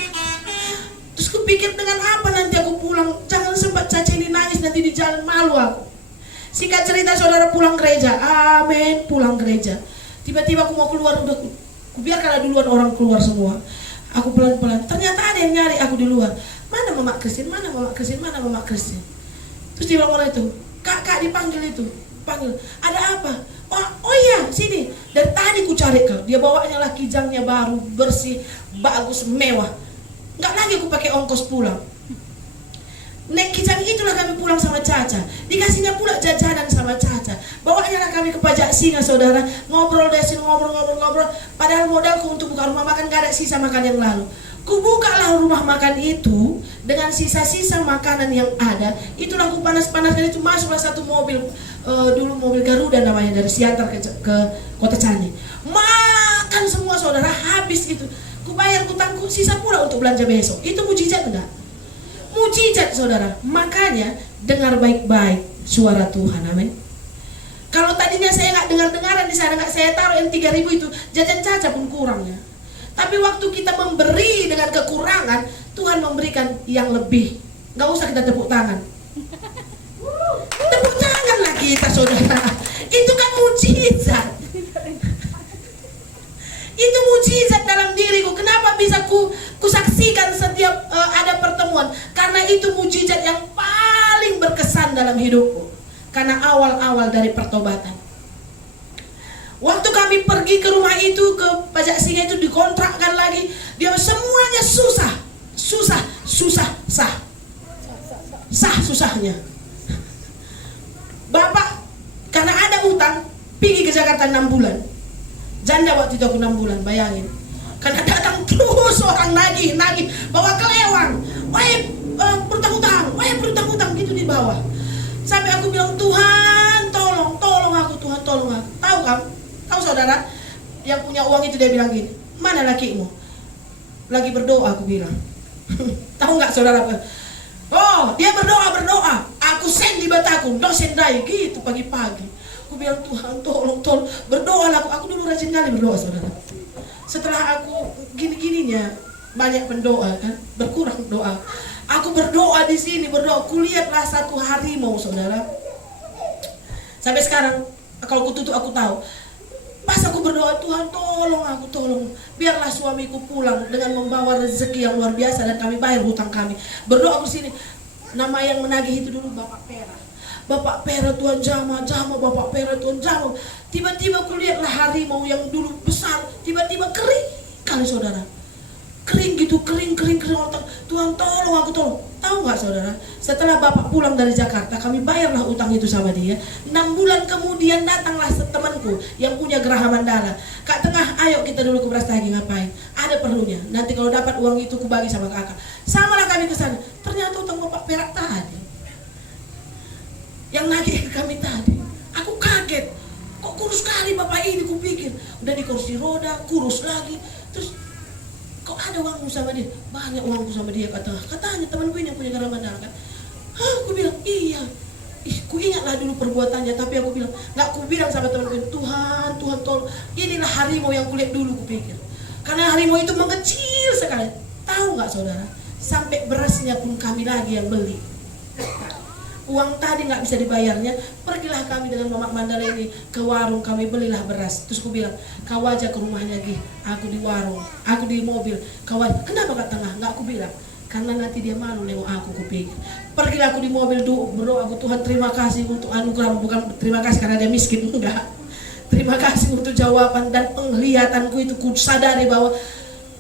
Terus kupikir dengan apa nanti aku pulang? Jangan sempat Caca ini nangis nanti di jalan, malu aku. Singkat cerita saudara, pulang gereja. Amin, pulang gereja. Tiba-tiba aku mau keluar, udah kubiarkan duluan orang keluar semua. Aku pelan-pelan. Ternyata ada yang nyari aku di luar. Mana Mama Christine? Mana Mama Christine? Mana Mama Christine? Terus dia bilang orang itu, kakak dipanggil itu. Panggil, ada apa? Oh iya, sini. Dari tadi ku cari kau. Dia bawanya lah kijangnya baru, bersih, bagus, mewah. Nggak lagi aku pakai ongkos pulang. Naik kijang itulah kami pulang sama Caca. Dikasihnya pula jajanan sama Caca. Bawanya lah kami ke Pajak Singa saudara. Ngobrol desin, ngobrol. Padahal modalku untuk buka rumah makan gak ada sisa makan yang lalu. Kubukalah rumah makan itu dengan sisa-sisa makanan yang ada. Itulah ku panas-panaskan itu, masuklah satu mobil, dulu mobil Garuda namanya, dari Siantar ke Kota Candi. Makan semua saudara, habis itu. Ku bayar hutangku, sisa pula untuk belanja besok. Itu mujizat enggak? Mujizat saudara. Makanya dengar baik-baik suara Tuhan, amin. Kalau tadinya saya nggak dengar-dengaran di sana, nggak saya taruh yang 3.000 itu, jajan Caca pun kurangnya. Tapi waktu kita memberi dengan kekurangan, Tuhan memberikan yang lebih. Nggak usah kita tepuk tangan. Tepuk tanganlah kita saudara. Itu kan mujizat. Itu mujizat dalam diriku. Kenapa bisa kusaksikan setiap ada pertemuan? Karena itu mujizat yang paling berkesan dalam hidupku. Karena awal-awal dari pertobatan. Waktu kami pergi ke rumah itu, ke Pajak Singa itu, dikontrakkan lagi. Dia semuanya susah, susahnya. Bapak karena ada utang pergi ke Jakarta 6 bulan. Janda waktu itu aku 6 bulan, bayangin. Karena datang terus orang nagih, bawa kelewang. Berutang-utang gitu di bawah. Sampai aku bilang, Tuhan tolong aku, Tuhan tolong aku. Tahu saudara, yang punya uang itu dia bilang gini, mana lakimu? Lagi berdoa, aku bilang. Tahu nggak saudara? Oh, dia berdoa. Aku send di bataku, dosen dai gitu pagi-pagi. Aku bilang, Tuhan tolong, berdoalah aku dulu rajin kali berdoa saudara. Setelah aku gini-gininya, banyak pendoa kan, berkurang doa. Aku berdoa di sini, kulihatlah satu harimau saudara. Sampai sekarang, kalau aku tutup aku tahu. Pas aku berdoa, Tuhan tolong aku, biarlah suamiku pulang dengan membawa rezeki yang luar biasa dan kami bayar hutang kami. Berdoa aku sini. Nama yang menagih itu dulu Bapak Pera Tuhan Jama, Bapak Pera Tuhan Jama. Tiba-tiba aku lihatlah harimau yang dulu besar, tiba-tiba kering kali saudara. Kering gitu, kering. Tuhan tolong aku. Tahu nggak saudara, setelah bapak pulang dari Jakarta, kami bayarlah utang itu sama dia. 6 bulan kemudian datanglah temanku yang punya Geraha Mandala. Kak Tengah, ayo kita dulu ke Brastagi, ngapain? Ada perlunya, nanti kalau dapat uang itu kubagi sama kakak. Samalah kami ke sana. Ternyata utang bapak perak tadi yang nagih kami tadi. Aku kaget, kok kurus sekali bapak ini, kupikir udah di kursi roda, kurus lagi. Terus kok ada uangmu sama dia? Banyak uangku sama dia, katanya temanku ini yang punya Geraha Mandala kan. Hah, aku bilang iya. Ku ingatlah dulu perbuatannya, tapi aku bilang, nggak ku bilang sama temanku, Tuhan tolong, inilah harimau yang kulihat dulu, kupikir. Karena harimau itu mengecil sekali. Tahu nggak saudara? Sampai berasnya pun kami lagi yang beli. Uang tadi nggak bisa dibayarnya, pergilah kami dengan Mamak Mandala ini ke warung, kami belilah beras. Terus ku bilang, kau aja ke rumahnya Gih, aku di warung, aku di mobil. Kau aja, kenapa Kak Tengah? Nggak aku bilang, karena nanti dia malu nengok aku, kupikir. Pergilah aku di mobil, berdoa aku, Tuhan terima kasih untuk anugerah, bukan terima kasih karena dia miskin, enggak. Terima kasih untuk jawaban dan penglihatanku itu, ku sadari bahwa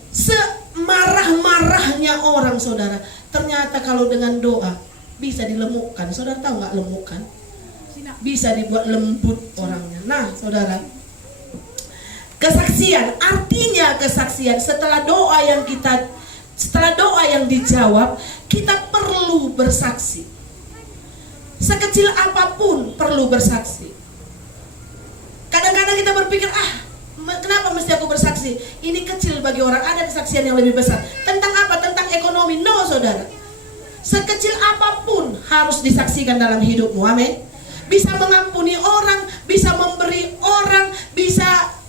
semarah-marahnya orang saudara, ternyata kalau dengan doa bisa dilemukkan. Saudara tahu nggak lemukkan? Bisa dibuat lembut orangnya. Nah saudara, kesaksian, artinya kesaksian setelah doa yang dijawab, kita perlu bersaksi. Sekecil apapun perlu bersaksi. Kadang-kadang kita berpikir, kenapa mesti aku bersaksi? Ini kecil bagi orang, ada kesaksian yang lebih besar. Tentang apa? Tentang ekonomi. No saudara, sekecil apapun harus disaksikan dalam hidupmu, amin. Bisa mengampuni orang, bisa memberi orang, bisa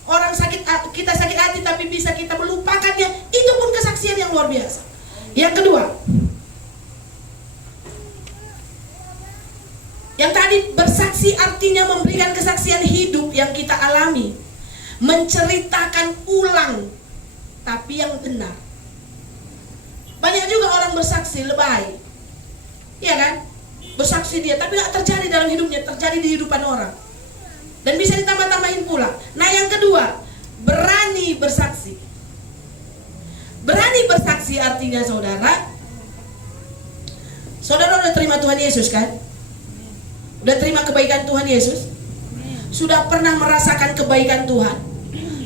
orang kita sakit hati tapi bisa kita melupakannya. Itu pun kesaksian yang luar biasa. Yang kedua, yang tadi bersaksi artinya memberikan kesaksian hidup yang kita alami, menceritakan ulang tapi yang benar. Banyak juga orang bersaksi lebay, iya kan? Bersaksi dia, tapi gak terjadi dalam hidupnya, terjadi di hidupan orang. Dan bisa ditambah-tambahin pula. Nah yang kedua, berani bersaksi. Berani bersaksi artinya saudara udah terima Tuhan Yesus kan? Udah terima kebaikan Tuhan Yesus? Sudah pernah merasakan kebaikan Tuhan?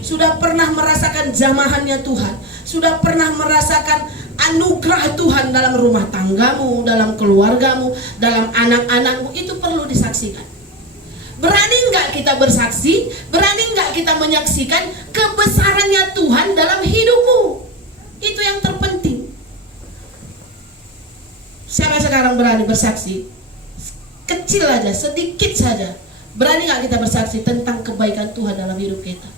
Sudah pernah merasakan jamahannya Tuhan? Sudah pernah merasakan anugerah Tuhan dalam rumah tanggamu, dalam keluargamu, dalam anak-anakmu? Itu perlu disaksikan. Berani nggak kita bersaksi? Berani nggak kita menyaksikan kebesarannya Tuhan dalam hidupmu? Itu yang terpenting. Siapa sekarang berani bersaksi? Kecil aja, sedikit saja. Berani nggak kita bersaksi tentang kebaikan Tuhan dalam hidup kita?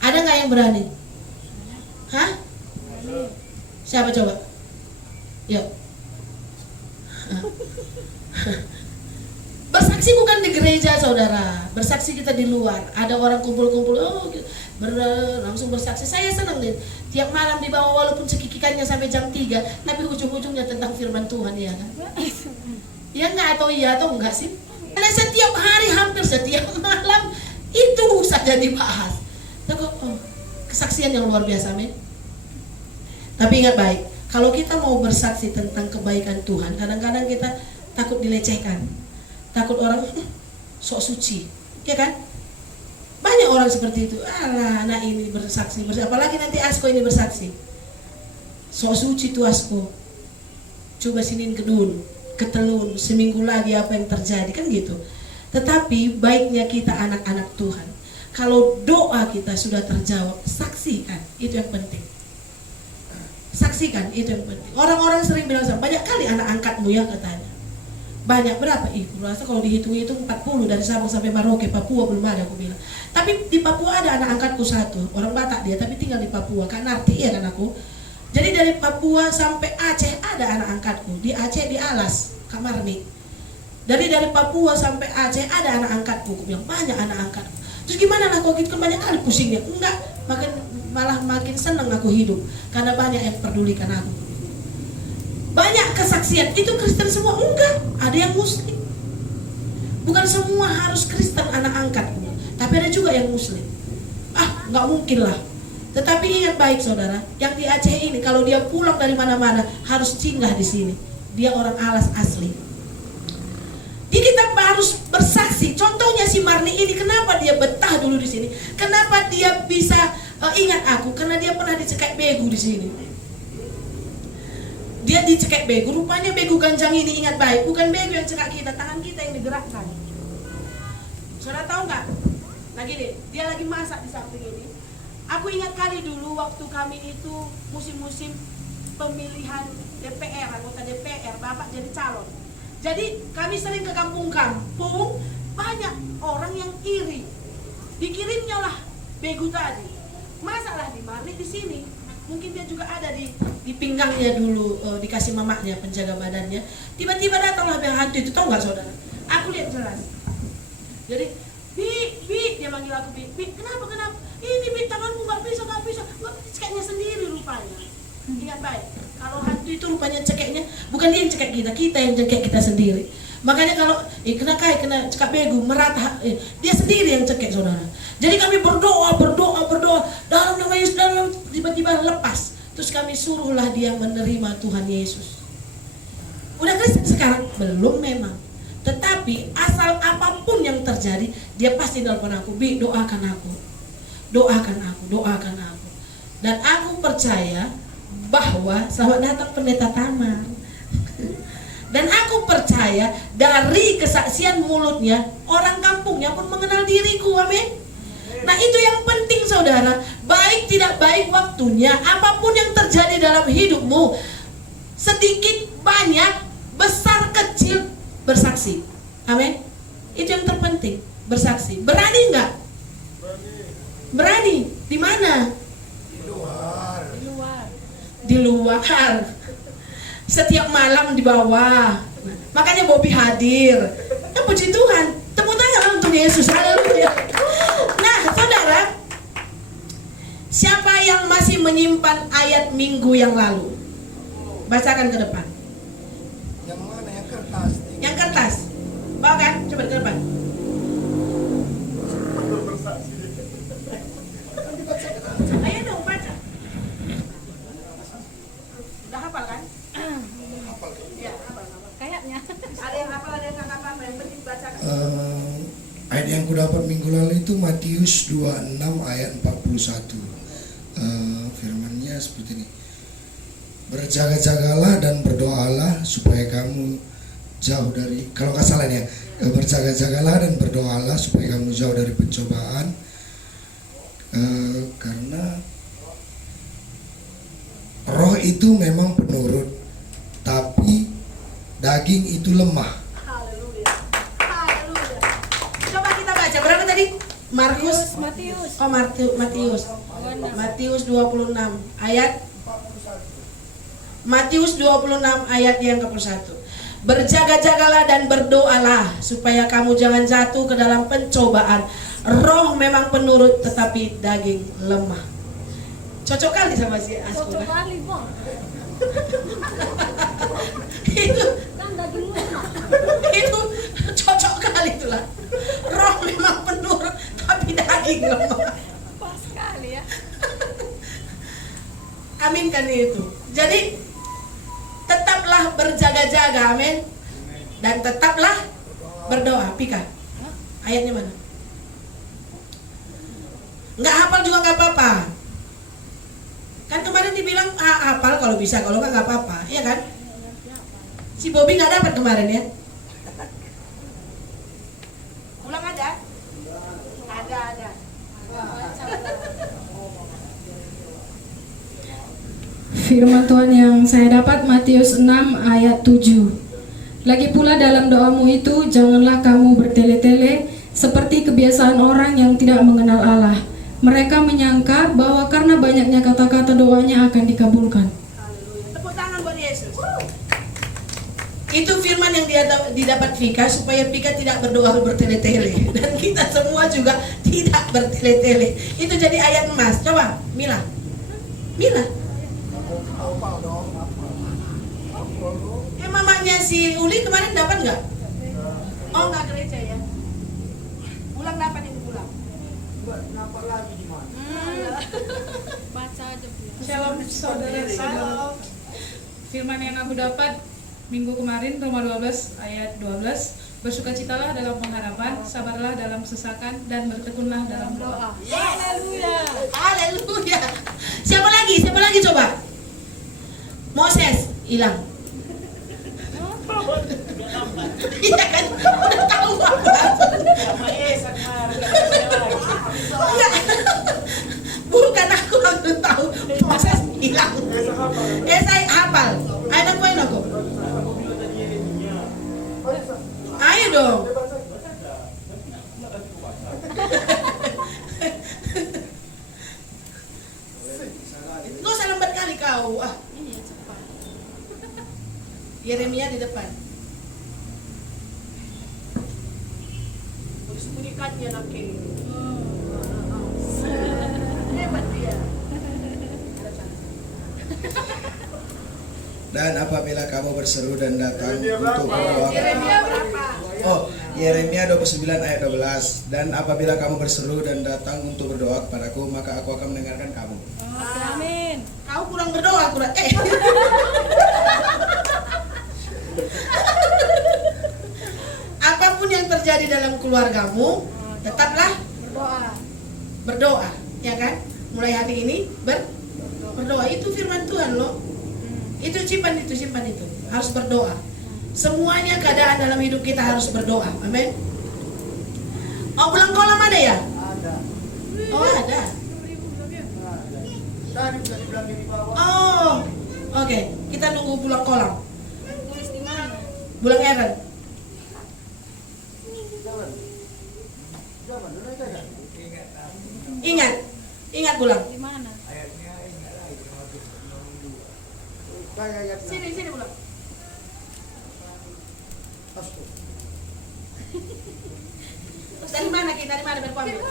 Ada nggak yang berani? Hah? Siapa coba? Yuk. Bersaksi bukan di gereja saudara, bersaksi kita di luar. Ada orang kumpul-kumpul, langsung bersaksi. Saya senang deh, tiap malam dibawa walaupun cekikikannya sampai jam 3, tapi ujung-ujungnya tentang firman Tuhan, ya kan? Ya enggak, atau iya atau enggak sih? Karena setiap hari, hampir setiap malam itu saja dibahas. Kesaksian yang luar biasa, men. Tapi ingat baik, kalau kita mau bersaksi tentang kebaikan Tuhan, kadang-kadang kita takut dilecehkan, takut orang sok suci, ya kan? Banyak orang seperti itu. Alah, anak ini bersaksi, apalagi nanti Asko ini bersaksi, sok suci tuh Asko. Coba sinin kedun, ketelun, seminggu lagi apa yang terjadi, kan gitu. Tetapi baiknya kita anak-anak Tuhan, kalau doa kita sudah terjawab, saksikan, itu yang penting. Saksikan, itu yang penting. Orang-orang sering bilang, banyak kali anak angkatmu ya, katanya. Banyak berapa? Aku rasa kalau dihitung-hitung 40 dari Sabang sampai Merauke, Papua belum ada, aku bilang. Tapi di Papua ada anak angkatku satu, orang Batak dia, tapi tinggal di Papua, kan arti ya kan aku. Jadi dari Papua sampai Aceh ada anak angkatku. Di Aceh di Alas, Kamarni. Dari Papua sampai Aceh ada anak angkatku. Aku bilang banyak anak angkatku. Terus gimana lah kok gitu, kan banyak kali pusingnya. Enggak, malah makin senang aku hidup karena banyak yang pedulikan aku. Banyak kesaksian. Itu Kristen semua? Enggak, ada yang Muslim. Bukan semua harus Kristen anak angkatku, tapi ada juga yang Muslim. Nggak mungkin lah. Tetapi ingat baik saudara, yang di Aceh ini kalau dia pulang dari mana-mana harus singgah di sini. dia orang alas asli. Di kita harus bersaksi. Contohnya si Marni ini, kenapa dia betah dulu di sini? Kenapa dia bisa ingat aku? Karena dia pernah dicekek begu di sini. Dia dicekek begu, rupanya begu ganjang ini, ingat baik, bukan begu yang cekak kita, tangan kita yang digerakkan. Saudara tahu nggak? Nah gini, dia lagi masak di samping ini. Aku ingat kali dulu waktu kami itu musim-musim pemilihan DPR, anggota DPR, bapak jadi calon. Jadi kami sering ke kampung-kampung, banyak orang yang iri. Dikirimnya lah begu tadi. Masalah di Marni di sini. Mungkin dia juga ada di pinggangnya dulu, dikasih mamaknya penjaga badannya. Tiba-tiba datanglah yang hantu itu, tahu nggak saudara? Aku lihat jelas. Jadi, Bi, dia manggil aku, Bi, kenapa? Ini Bi, tanganmu nggak bisa. Cekeknya sendiri rupanya. Ingat baik, kalau hantu itu rupanya cekeknya bukan dia yang cekek kita yang cekek kita sendiri. Makanya kalau kena cekak begu merata, dia sendiri yang cekek saudara. Jadi kami berdoa dalam nama Yesus, tiba-tiba lepas. Terus kami suruhlah dia menerima Tuhan Yesus. Udah Kristen sekarang? Belum memang. Tetapi asal apapun yang terjadi, dia pasti nelpon aku, Bi, doakan aku. Dan aku percaya bahwa selamat datang pendeta Tamar. Dan aku percaya dari kesaksian mulutnya, orang kampungnya pun mengenal diriku, amin. Nah itu yang penting saudara, baik tidak baik waktunya, apapun yang terjadi dalam hidupmu, sedikit banyak, besar kecil, bersaksi, amin. Itu yang terpenting, bersaksi. Berani nggak? Berani. Di mana? Di luar. Setiap malam di bawah. Makanya Bobby hadir. Puji Tuhan. Tepuk tangan untuk Yesus. Haleluya. Nah, saudara, siapa yang masih menyimpan ayat minggu yang lalu? Bacakan ke depan. Yang mana? Yang kertas. Yang kertas. Bawa kan? Coba ke depan. Ayo dong baca. Udah hafal kan? Ya, hafal. Kayaknya. Ada yang hafal, ada yang nggak hafal, yang penting bacakan. Ayat yang ku dapat minggu lalu itu Matius 26 ayat 41. Firman-Nya seperti ini. Berjaga-jagalah dan berdoalah supaya kamu jauh dari, kalau nggak salah ya, berjaga-jagalah dan berdoalah supaya kamu jauh dari pencobaan, karena roh itu memang penurut, tapi daging itu lemah. Haleluya. Coba kita baca berapa tadi? Matius. Oh, Matius 26 ayat Matius 26 ayat yang ke-1. Berjaga-jagalah dan berdoalah supaya kamu jangan jatuh ke dalam pencobaan. Roh memang penurut tetapi daging lemah. Cocok kali sama si Asko. Cocok kali, Bang. Itu Kan daging lemah. itu cocok kali itulah. Roh memang penurut tapi daging lemah. Pas sekali ya. Amin kan itu. Jadi tetaplah berjaga-jaga, amin. Dan tetaplah berdoa. Pika, ayatnya mana? Nggak hafal juga nggak apa-apa. Kan kemarin dibilang hafal kalau bisa, kalau nggak apa-apa, iya kan? Si Bobby nggak dapat kemarin ya? Ulang ada? Ada. Firman Tuhan yang saya dapat Matius 6 ayat 7. Lagi pula dalam doamu itu janganlah kamu bertele-tele seperti kebiasaan orang yang tidak mengenal Allah. Mereka menyangka bahwa karena banyaknya kata-kata doanya akan dikabulkan. Haleluya. Tepuk tangan buat Yesus. Itu firman yang didapat Vika supaya Vika tidak berdoa bertele-tele dan kita semua juga tidak bertele-tele. Itu jadi ayat emas. Coba Mila. Mamanya si Uli kemarin dapat nggak? Oh nggak gereja ya. Pulang dapat itu pulang. Nampak lagi di mana? Baca aja. Shalom saudara, shalom. Firman yang aku dapat Minggu kemarin Roma 12 ayat 12. Bersukacitalah dalam pengharapan, sabarlah dalam sesakan, dan bertekunlah dalam doa. Haleluya. Haleluya. Siapa lagi? Siapa lagi coba? Moses hilang. Iya kan? Udah tahu apa? Enggak. Bukan aku langsung tahu. Moses hilang. Saya hafal. Ayo kuain aku. Ayo dong. Lu usah lambat kali kau. Yeremia di depan. Disembunyikannya nanti. Hebat dia. Dan apabila kamu berseru dan datang Yeremia untuk berapa? berdoa. Yeremia berapa? Oh, Yeremia 29 ayat 12. Dan apabila kamu berseru dan datang untuk berdoa kepadaku, maka aku akan mendengarkan kamu. Amin. Kau kurang berdoa, kurang. Apapun yang terjadi dalam keluargamu, tetaplah berdoa, ya kan? Mulai hari ini berdoa. Itu firman Tuhan loh. Itu simpan itu. Harus berdoa. Semuanya keadaan dalam hidup kita harus berdoa. Amin. Oh, bulan kolam ada ya? Ada. Oh, ada. Tadi bisa dibilang di bawah. Oh, oke. Kita nunggu bulan kolam. Tulis di mana? Bulan Eren. Jangan. Jangan, dulu aja. Ingat bulan. Di mana? Kayak Sini bulan. Astu. Dari mana kita? Dari mana berkuambil?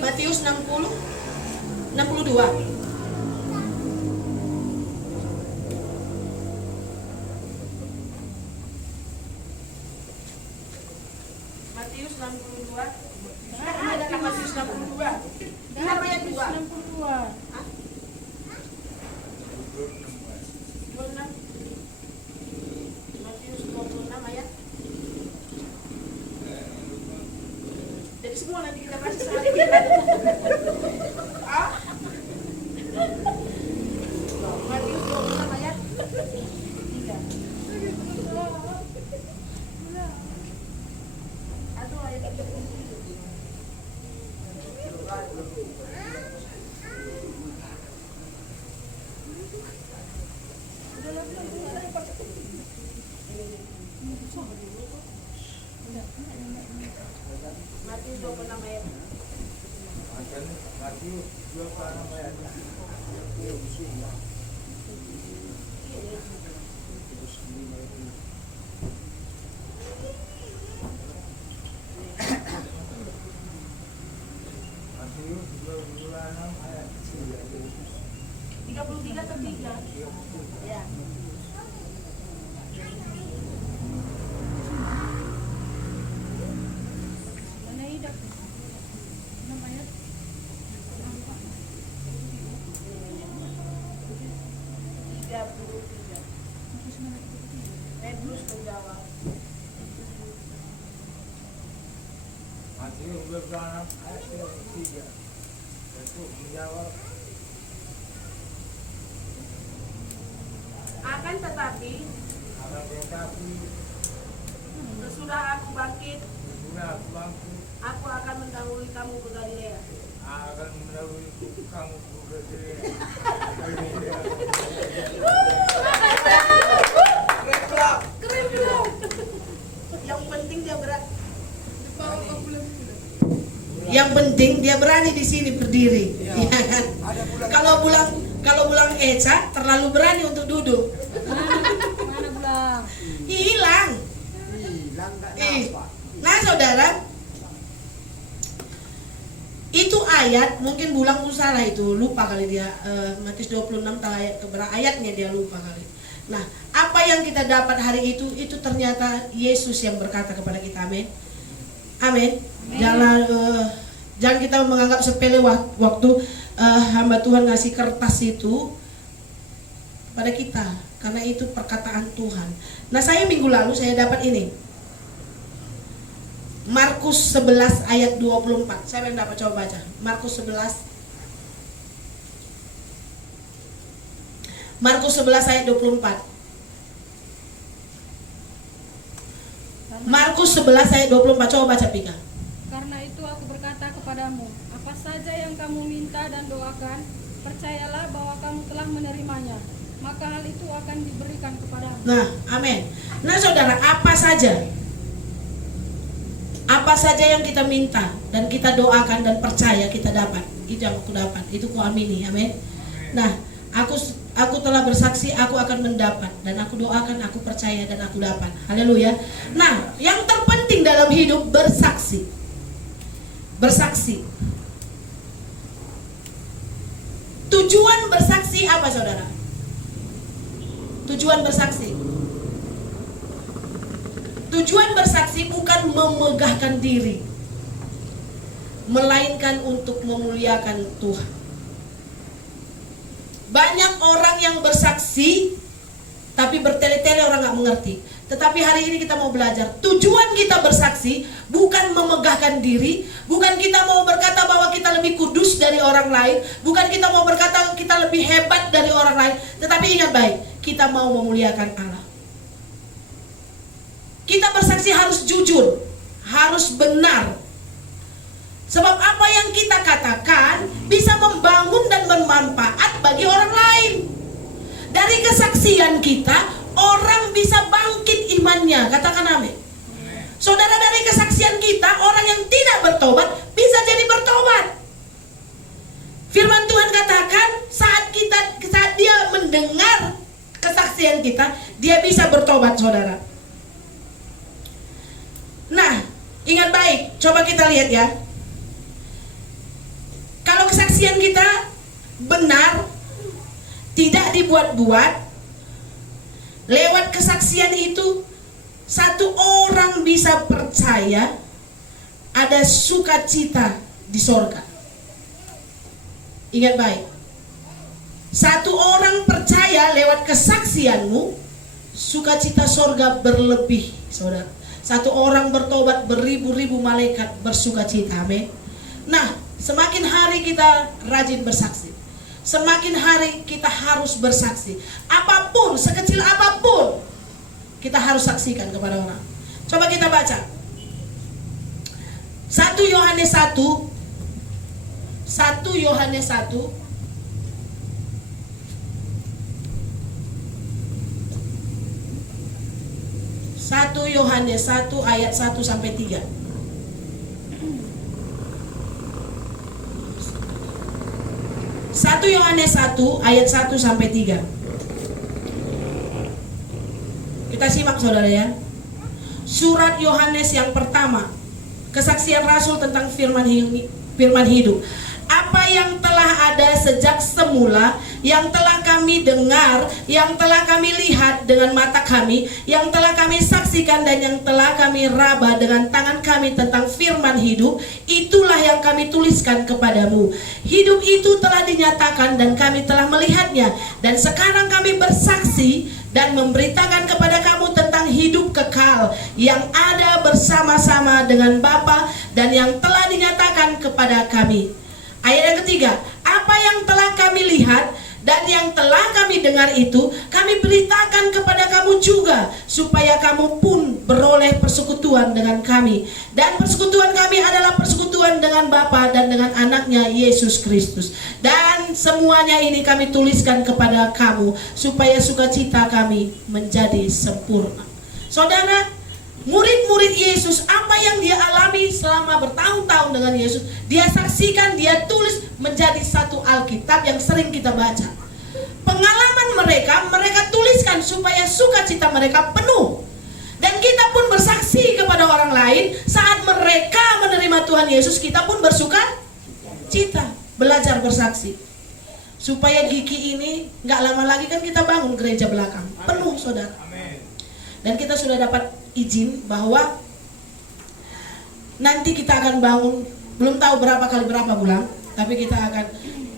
Matius 60 62. Matius 62. Ada kan Matius 62? Dengar ayat 2. 26. Matius 26 ayat. Jadi semua nanti kita baca sehari kita. Matius 26 ayat 3. Atau ayat 37. Matius 26 ayat. Tiga puluh tiga ketiga. Ya. Mana hidup? Namanya? Petrus menjawab. Akan tetapi sesudah aku bangkit, aku akan mendahului kamu ke Galilea. Keren dong. Yang penting dia berat. Yang penting dia berani di sini berdiri. Iya. Ya kan? Ada bulan. Kalau bulan Eca terlalu berani untuk duduk. Mana Bulang? Hilang. Hilang nggak Ih. nampak. Nah saudara, itu ayat mungkin Bulang salah itu, lupa kali dia. Matius 26 ayat keberapa ayatnya dia lupa kali. Nah, apa yang kita dapat hari itu ternyata Yesus yang berkata kepada kita. Amin. Amin. Jangan kita menganggap sepele waktu hamba Tuhan ngasih kertas itu. pada kita, karena itu perkataan Tuhan. Nah, saya minggu lalu saya dapat ini, Markus 11 ayat 24. Saya yang dapat, coba baca Markus 11. Markus 11 ayat 24. Markus 11 ayat 24. Coba baca, Pika. Karena itu aku berkata kepadamu, apa saja yang kamu minta dan doakan, percayalah bahwa kamu telah menerimanya, maka hal itu akan diberikan kepadamu. Nah, amin. Nah, saudara, apa saja yang kita minta dan kita doakan dan percaya kita dapat, itu yang aku dapat, itu ku amini, amin. Nah, aku telah bersaksi, aku akan mendapat, dan aku doakan, aku percaya, dan aku dapat. Haleluya. Nah, yang terpenting dalam hidup bersaksi. Bersaksi. Tujuan bersaksi apa, saudara? Tujuan bersaksi. Tujuan bersaksi bukan memegahkan diri, melainkan untuk memuliakan Tuhan. Banyak orang yang bersaksi tapi bertele-tele, orang gak mengerti. Tetapi hari ini kita mau belajar, tujuan kita bersaksi bukan memegahkan diri, bukan kita mau berkata bahwa kita lebih kudus dari orang lain, bukan kita mau berkata kita lebih hebat dari orang lain. Tetapi ingat baik, kita mau memuliakan Allah. Kita bersaksi harus jujur, harus benar. Sebab apa yang kita katakan bisa membangun dan bermanfaat bagi orang lain. Dari kesaksian kita, orang bisa bangkit imannya. Katakan amin. Saudara, dari kesaksian kita, orang yang tidak bertobat bisa jadi bertobat. Firman Tuhan katakan, saat dia mendengar kesaksian kita, dia bisa bertobat, saudara. Nah, ingat baik, coba kita lihat ya. Kalau kesaksian kita benar, tidak dibuat-buat, lewat kesaksian itu satu orang bisa percaya ada sukacita di sorga. Ingat baik, satu orang percaya lewat kesaksianmu, sukacita sorga berlebih, saudara. Satu orang bertobat, beribu-ribu malaikat bersukacita, amin. Nah, semakin hari kita rajin bersaksi, semakin hari kita harus bersaksi. Apapun, sekecil apapun, kita harus saksikan kepada orang. Coba kita baca 1 Yohanes 1 ayat 1 sampai 3. 1 Yohanes 1 ayat 1 sampai 3. Kita simak, saudara ya. Surat Yohanes yang pertama, kesaksian Rasul tentang firman hidup. Apa yang telah ada sejak semula, yang telah kami dengar, yang telah kami lihat dengan mata kami, yang telah kami saksikan dan yang telah kami raba dengan tangan kami tentang firman hidup, itulah yang kami tuliskan kepadamu. Hidup itu telah dinyatakan dan kami telah melihatnya, dan sekarang kami bersaksi dan memberitakan kepada kamu tentang hidup kekal yang ada bersama-sama dengan Bapa dan yang telah dinyatakan kepada kami. Ayat yang ketiga, apa yang telah kami lihat dan yang telah kami dengar itu kami beritakan kepada kamu juga, supaya kamu pun beroleh persekutuan dengan kami. Dan persekutuan kami adalah persekutuan dengan Bapa dan dengan anaknya Yesus Kristus. Dan semuanya ini kami tuliskan kepada kamu, supaya sukacita kami menjadi sempurna. Saudara, murid-murid Yesus, apa yang dia alami selama bertahun-tahun dengan Yesus, dia saksikan, dia tulis menjadi satu Alkitab yang sering kita baca. Pengalaman mereka tuliskan supaya sukacita mereka penuh. Dan kita pun bersaksi kepada orang lain, saat mereka menerima Tuhan Yesus, kita pun bersukacita, belajar bersaksi. Supaya Giki ini gak lama lagi kan kita bangun gereja belakang, penuh, saudara. Dan kita sudah dapat izin bahwa nanti kita akan bangun, belum tahu berapa kali berapa bulan, tapi kita akan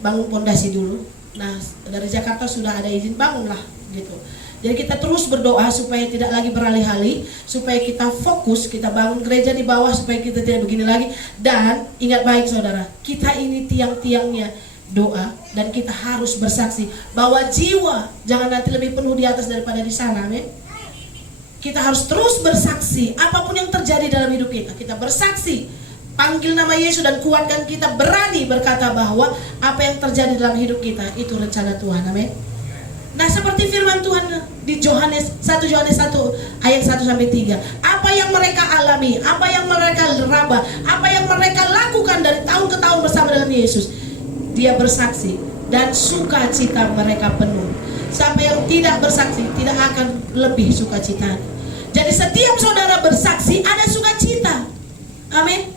bangun pondasi dulu. Nah, dari Jakarta sudah ada izin bangunlah gitu. Jadi kita terus berdoa supaya tidak lagi beralih-alih, supaya kita fokus, kita bangun gereja di bawah supaya kita tidak begini lagi. Dan ingat baik saudara, kita ini tiang-tiangnya doa, dan kita harus bersaksi bahwa jiwa jangan nanti lebih penuh di atas daripada di sana. Amin. Kita harus terus bersaksi apapun yang terjadi dalam hidup kita. Kita bersaksi, panggil nama Yesus dan kuatkan kita berani berkata bahwa apa yang terjadi dalam hidup kita itu rencana Tuhan. Amin. Nah, seperti firman Tuhan di 1 Yohanes 1 ayat 1 sampai 3. Apa yang mereka alami, apa yang mereka raba, apa yang mereka lakukan dari tahun ke tahun bersama dengan Yesus, dia bersaksi dan sukacita mereka penuh. Sampai yang tidak bersaksi tidak akan lebih sukacita. Jadi setiap saudara bersaksi ada sukacita. Amin.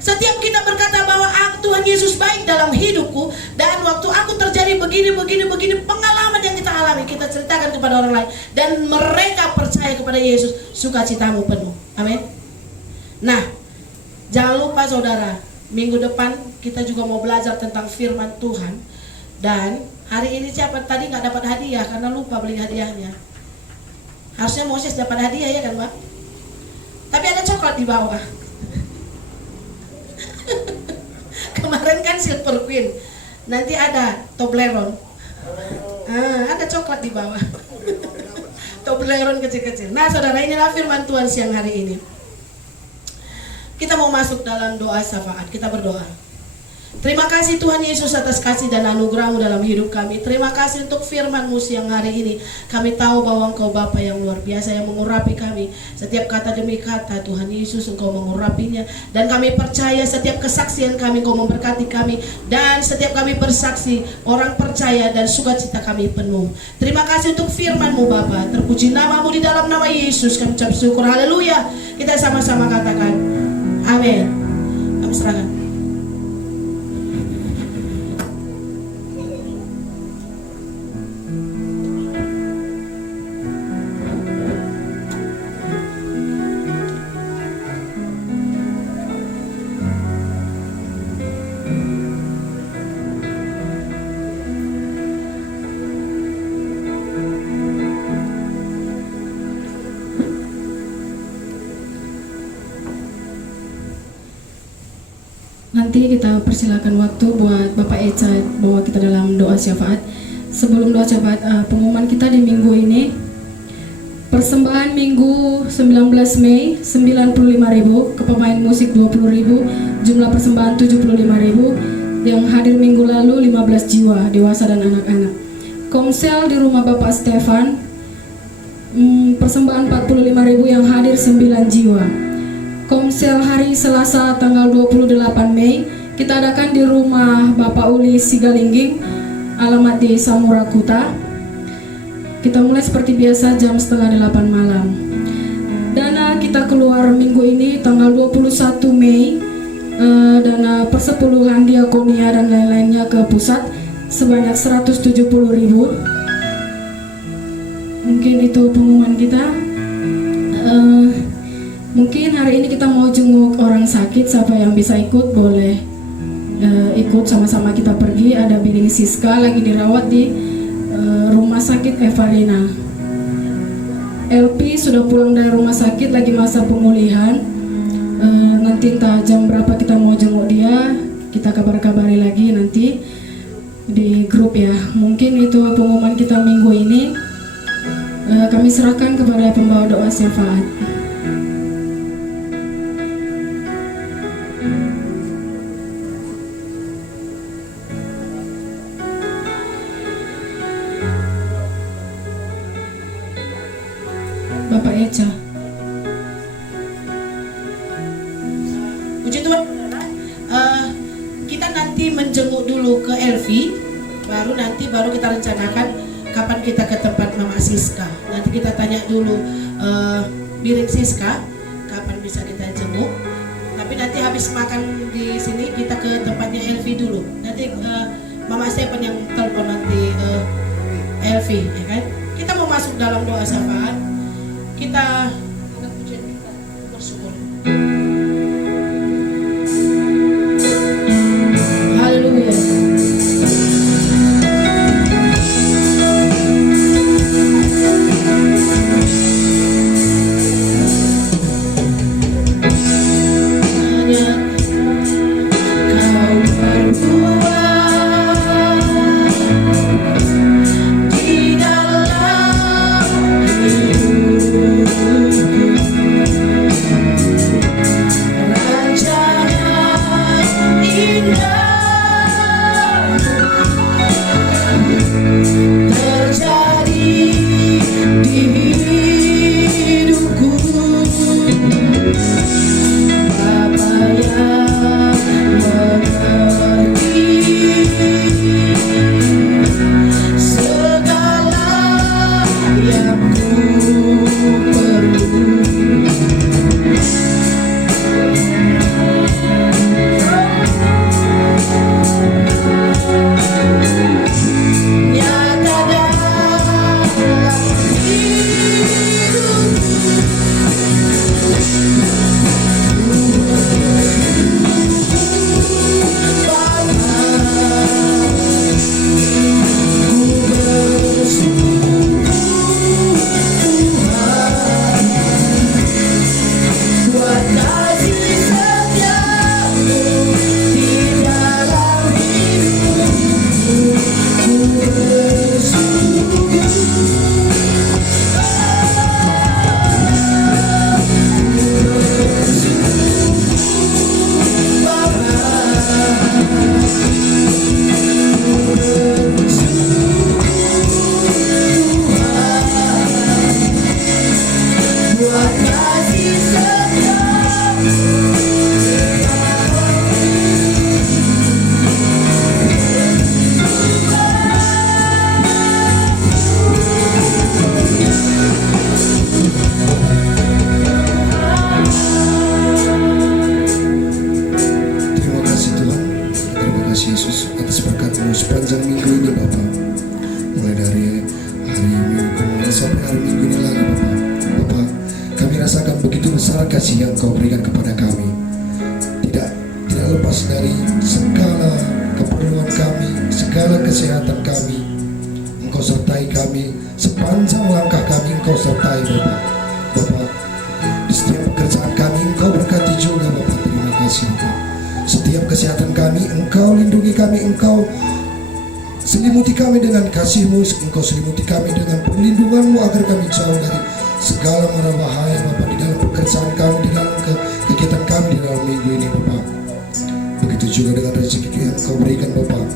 Setiap kita berkata bahwa Tuhan Yesus baik dalam hidupku, dan waktu aku terjadi begini pengalaman yang kita alami, kita ceritakan kepada orang lain dan mereka percaya kepada Yesus, sukacitamu penuh. Amin. Nah, jangan lupa saudara, minggu depan kita juga mau belajar tentang firman Tuhan. Dan hari ini siapa tadi nggak dapat hadiah karena lupa beli hadiahnya. Harusnya Moses dapat hadiah ya kan, Mbak? Tapi ada coklat di bawah. Kemarin kan Silver Queen, nanti ada Toblerone. Ada coklat di bawah. Toblerone kecil-kecil. Nah saudara, inilah firman Tuhan siang hari ini. Kita mau masuk dalam doa syafaat. Kita berdoa. Terima kasih Tuhan Yesus atas kasih dan anugerah-Mu dalam hidup kami. Terima kasih untuk firman-Mu siang hari ini. Kami tahu bahwa Engkau Bapa yang luar biasa yang mengurapi kami. Setiap kata demi kata Tuhan Yesus Engkau mengurapinya. Dan kami percaya setiap kesaksian kami Engkau memberkati kami. Dan setiap kami bersaksi, orang percaya dan sukacita kami penuh. Terima kasih untuk firman-Mu Bapa. Terpuji nama-Mu di dalam nama Yesus. Kami ucap syukur. Haleluya. Kita sama-sama katakan amin. Kami serahkan. Nanti kita persilakan waktu buat Bapak Eca bawa kita dalam doa syafaat. Sebelum doa syafaat, pengumuman kita di minggu ini, persembahan minggu 19 Mei 95.000, ke pemain musik 20.000, jumlah persembahan 75.000, yang hadir minggu lalu 15 jiwa, dewasa dan anak-anak. Komsel di rumah Bapak Stefan, persembahan 45.000, yang hadir 9 jiwa. Komsel hari Selasa tanggal 28 Mei kita adakan di rumah Bapak Uli Sigalingging, alamat di Samurakuta. Kita mulai seperti biasa jam 7:30 malam. Dana kita keluar minggu ini tanggal 21 Mei, dana persepuluhan diakonia dan lain-lainnya ke pusat sebanyak 170.000. Mungkin itu pengumuman kita. Mungkin hari ini kita mau jenguk orang sakit. Siapa yang bisa ikut boleh ikut, sama-sama kita pergi. Ada Biring Siska lagi dirawat di rumah sakit Evalina. LP sudah pulang dari rumah sakit, lagi masa pemulihan. Nanti entah jam berapa kita mau jenguk dia, kita kabar-kabari lagi nanti di grup ya. Mungkin itu pengumuman kita minggu ini. Kami serahkan kepada pembawa doa syafaat. Bapak Eca. Puji Tuhan. Kita nanti menjenguk dulu ke Elvi, baru kita rencanakan kapan kita ke tempat Mama Siska. Nanti kita tanya dulu Biring Siska kapan bisa kita jenguk. Tapi nanti habis makan di sini kita ke tempatnya Elvi dulu. Nanti Mama Stefan yang telepon nanti Elvi, ya kan? Kita mau masuk dalam doa syafaat. Kita bersyukur. Haleluya. sampai hari Minggu ini lagi Bapak. Bapak, kami rasakan begitu besar kasih yang Kau berikan kepada kami. Tidak lepas dari segala keperluan kami, segala kesehatan kami. Engkau sertai kami sepanjang langkah kami, Engkau sertai Bapak. Bapak, di setiap pekerjaan kami Engkau berkati juga Bapak. Terima kasih Bapak. Setiap kesehatan kami Engkau lindungi kami, Engkau selimuti kami dengan kasih-Mu, Engkau selimuti kami dengan perlindungan-Mu agar kami jauh dari segala mara bahaya Bapak, di dalam pekerjaan kami, di dalam kegiatan kami di dalam minggu ini Bapak. Begitu juga dengan rezeki yang Engkau berikan Bapak.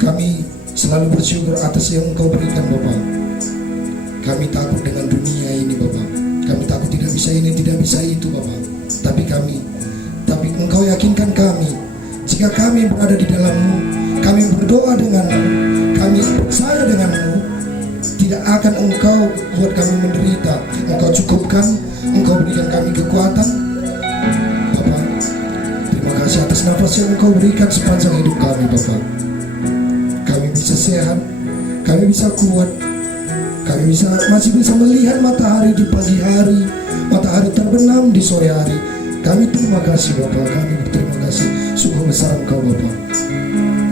Kami selalu bersyukur atas yang Engkau berikan Bapak. Kami takut dengan dunia ini Bapak. Kami takut tidak bisa ini, tidak bisa itu Bapak. Tapi Engkau yakinkan kami, jika kami berada di dalam-Mu, kami berdoa dengan-Mu, kami percaya dengan-Mu, tidak akan Engkau buat kami menderita. Engkau cukupkan, Engkau berikan kami kekuatan Bapak. Terima kasih atas nafas yang Engkau berikan sepanjang hidup kami Bapak. Kami bisa sehat, kami bisa kuat, kami masih bisa melihat matahari di pagi hari, matahari terbenam di sore hari. Kami terima kasih Bapak, kami berterima kasih. Sungguh besar Engkau Bapak.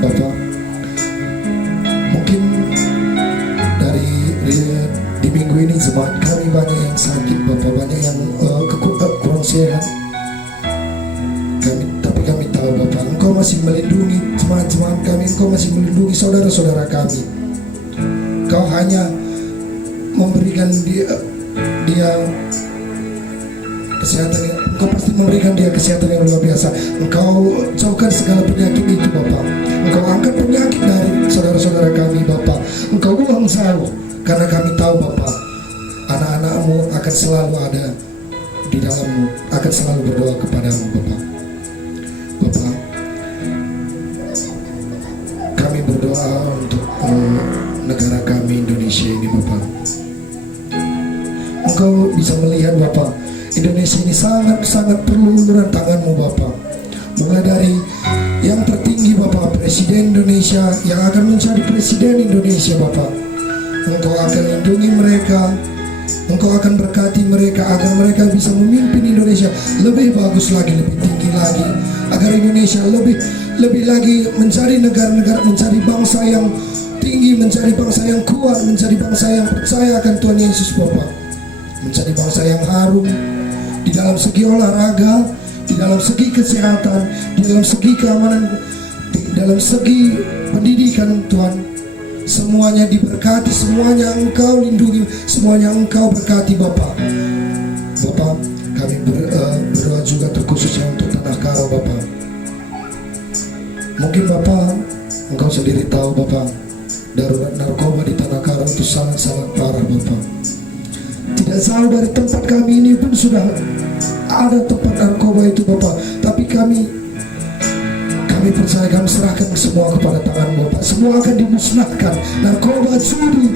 Bapak, mungkin di minggu ini jemaat kami banyak yang sakit Bapak, banyak yang kurang sehat. Tapi kami tahu Bapak, Engkau masih melindungi jemaat-jemaat kami, Engkau masih melindungi saudara-saudara kami. Engkau hanya memberikan dia kesehatan, Engkau pasti memberikan dia kesehatan yang luar biasa. Engkau jauhkan segala penyakit itu Bapak. Engkau angkat penyakit dari saudara-saudara kami Bapak. Engkau buang jauh, karena kami tahu Bapak, anak-anak-Mu akan selalu ada di dalam-Mu, akan selalu berdoa kepadamu Bapak. Bapak, kami berdoa untuk negara kami Indonesia ini Bapak. Engkau bisa melihat Bapak, Indonesia ini sangat perlu uluran tangan-Mu Bapak. Mulai dari yang tertinggi Bapak, Presiden Indonesia yang akan menjadi Presiden Indonesia Bapak. Engkau akan lindungi mereka, Engkau akan berkati mereka agar mereka bisa memimpin Indonesia lebih bagus lagi, lebih tinggi lagi, agar Indonesia lebih lagi menjadi negara-negara, menjadi bangsa yang tinggi, menjadi bangsa yang kuat, menjadi bangsa yang percaya akan Tuhan Yesus Bapak, menjadi bangsa yang harum di dalam segi olahraga, di dalam segi kesehatan, di dalam segi keamanan, di dalam segi pendidikan Tuhan. Semuanya diberkati, semuanya Engkau lindungi, semuanya Engkau berkati Bapak. Bapak, kami berdoa juga terkhususnya untuk Tanah Karo Bapak. Mungkin Bapak, Engkau sendiri tahu Bapak, darurat narkoba di Tanah Karo itu sangat-sangat parah Bapak. Tidak jauh dari tempat kami ini pun sudah ada tempat narkoba itu Bapak. Tapi kami percaya, kami serahkan semua kepada tangan Bapak. Semua akan dimusnahkan. Narkoba, judi,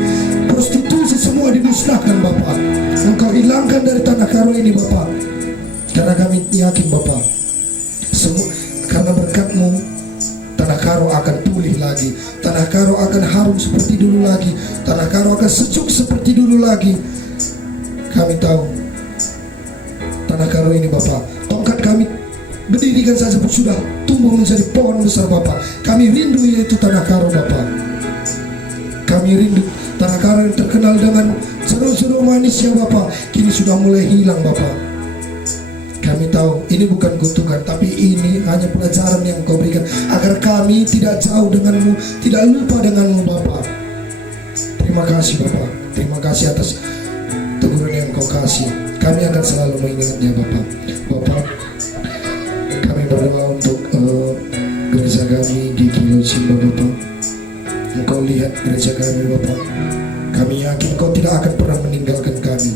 prostitusi, semua dimusnahkan Bapak. Engkau hilangkan dari Tanah Karo ini Bapak. Karena kami yakin Bapak, karena berkat-Mu, Tanah Karo akan pulih lagi. Tanah Karo akan harum seperti dulu lagi. Tanah Karo akan sejuk seperti dulu lagi. Kami tahu Tanah Karo ini Bapak, tongkat kami berdirikan saja sudah tumbuh menjadi pohon besar Bapak. Kami rindu yaitu Tanah Karo Bapak. Kami rindu Tanah Karo yang terkenal dengan jeruk-jeruk manisnya Bapak, kini sudah mulai hilang Bapak. Kami tahu ini bukan kutukan, tapi ini hanya pelajaran yang Kau berikan agar kami tidak jauh dengan-Mu, tidak lupa dengan-Mu Bapak. Terima kasih Bapak. Terima kasih atas teguran yang Kau kasih. Kami akan selalu mengingatnya Bapak. Bapak, kami berdoa untuk gereja kami di Kilo Simba Bapak. Engkau lihat gereja kami Bapak. Kami yakin Kau tidak akan pernah meninggalkan kami.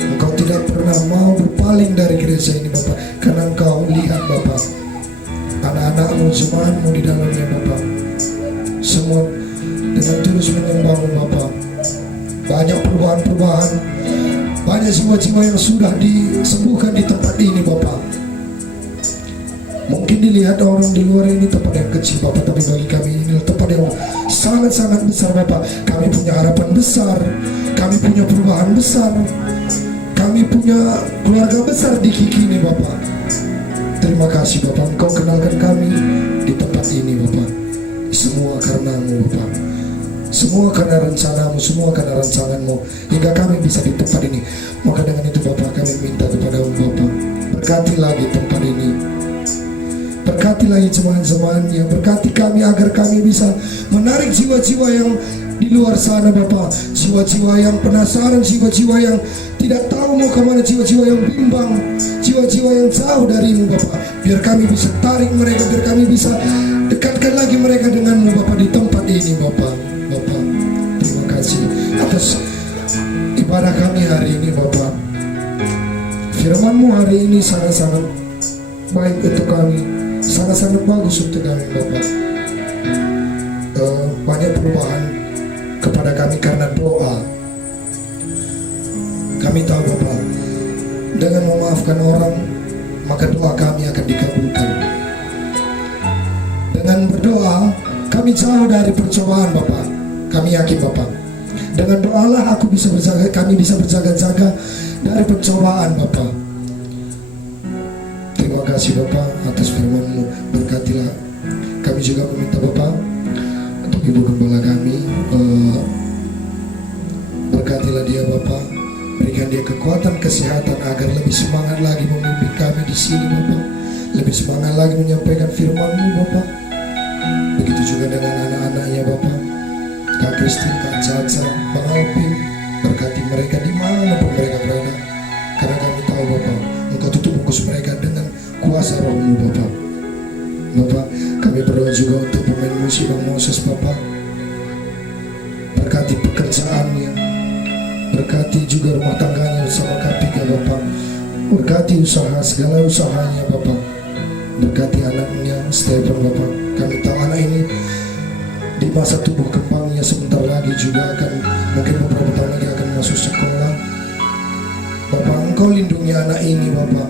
Engkau tidak pernah mau berpaling dari gereja ini Bapak, karena Engkau lihat Bapak, anak-anak-Mu, jemaat-Mu di dalamnya Bapak, semua dengan tulus menyembah-Mu Bapak. Banyak perubahan-perubahan, banyak jiwa-jiwa yang sudah disembuhkan di tempat ini Bapak. Mungkin dilihat orang di luar ini tempat yang kecil Bapak, tapi bagi kami ini tempat yang sangat-sangat besar Bapak. Kami punya harapan besar, kami punya perubahan besar, kami punya keluarga besar di Kiki ini Bapak. Terima kasih Bapak, Engkau kenalkan kami di tempat ini Bapak. Semua karena-Mu Bapak, semua karena rencana-Mu, semua karena rancangan-Mu, hingga kami bisa di tempat ini. Maka dengan itu Bapak, kami minta kepada-Mu Bapak, berkati lagi tempat ini, berkati lagi jemaat-jemaatnya, berkati kami agar kami bisa menarik jiwa-jiwa yang di luar sana Bapak, jiwa-jiwa yang penasaran, jiwa-jiwa yang tidak tahu mau kemana, jiwa-jiwa yang bimbang, jiwa-jiwa yang jauh dari-Mu Bapak. Biar kami bisa tarik mereka, biar kami bisa dekatkan lagi mereka dengan-Mu Bapak di tempat ini Bapak. Bapak, terima kasih atas ibadah kami hari ini Bapak. Firman-Mu hari ini sangat-sangat baik untuk kami, sangat-sangat bagus untuk kami Bapak. Banyak perubahan kepada kami karena doa. Kami tahu Bapak, dengan memaafkan orang, maka doa kami akan dikabulkan. Dengan berdoa, kami jauh dari percobaan Bapak. Kami yakin Bapak, dengan doalah aku bisa berjaga, kami bisa berjaga-jaga dari pencobaan Bapak. Terima kasih Bapak atas firman-Mu. Berkatilah kami juga meminta Bapak untuk Ibu Gembala kami, berkatilah dia Bapak, berikan dia kekuatan kesehatan agar lebih semangat lagi memimpin kami di sini Bapak, lebih semangat lagi menyampaikan firman-Mu Bapak. Begitu juga dengan anak-anaknya Bapak, Kak Kristin, Kak Caca, Bang Alvin, berkati mereka dimanapun mereka berada, karena kami tahu Bapak, Engkau tutup bungkus mereka dengan kuasa Roh-Mu Bapak. Bapak, kami berdoa juga untuk pemain musik Bang Moses Bapak, berkati pekerjaannya, berkati juga rumah tangganya bersama Kapika Bapak, berkati usaha, segala usahanya Bapak, berkati anaknya Stephen Bapak. Kami tahu anak ini di masa tubuh kembangnya sebentar lagi juga akan, mungkin beberapa tahun lagi akan masuk sekolah Bapak. Engkau lindungi anak ini Bapak,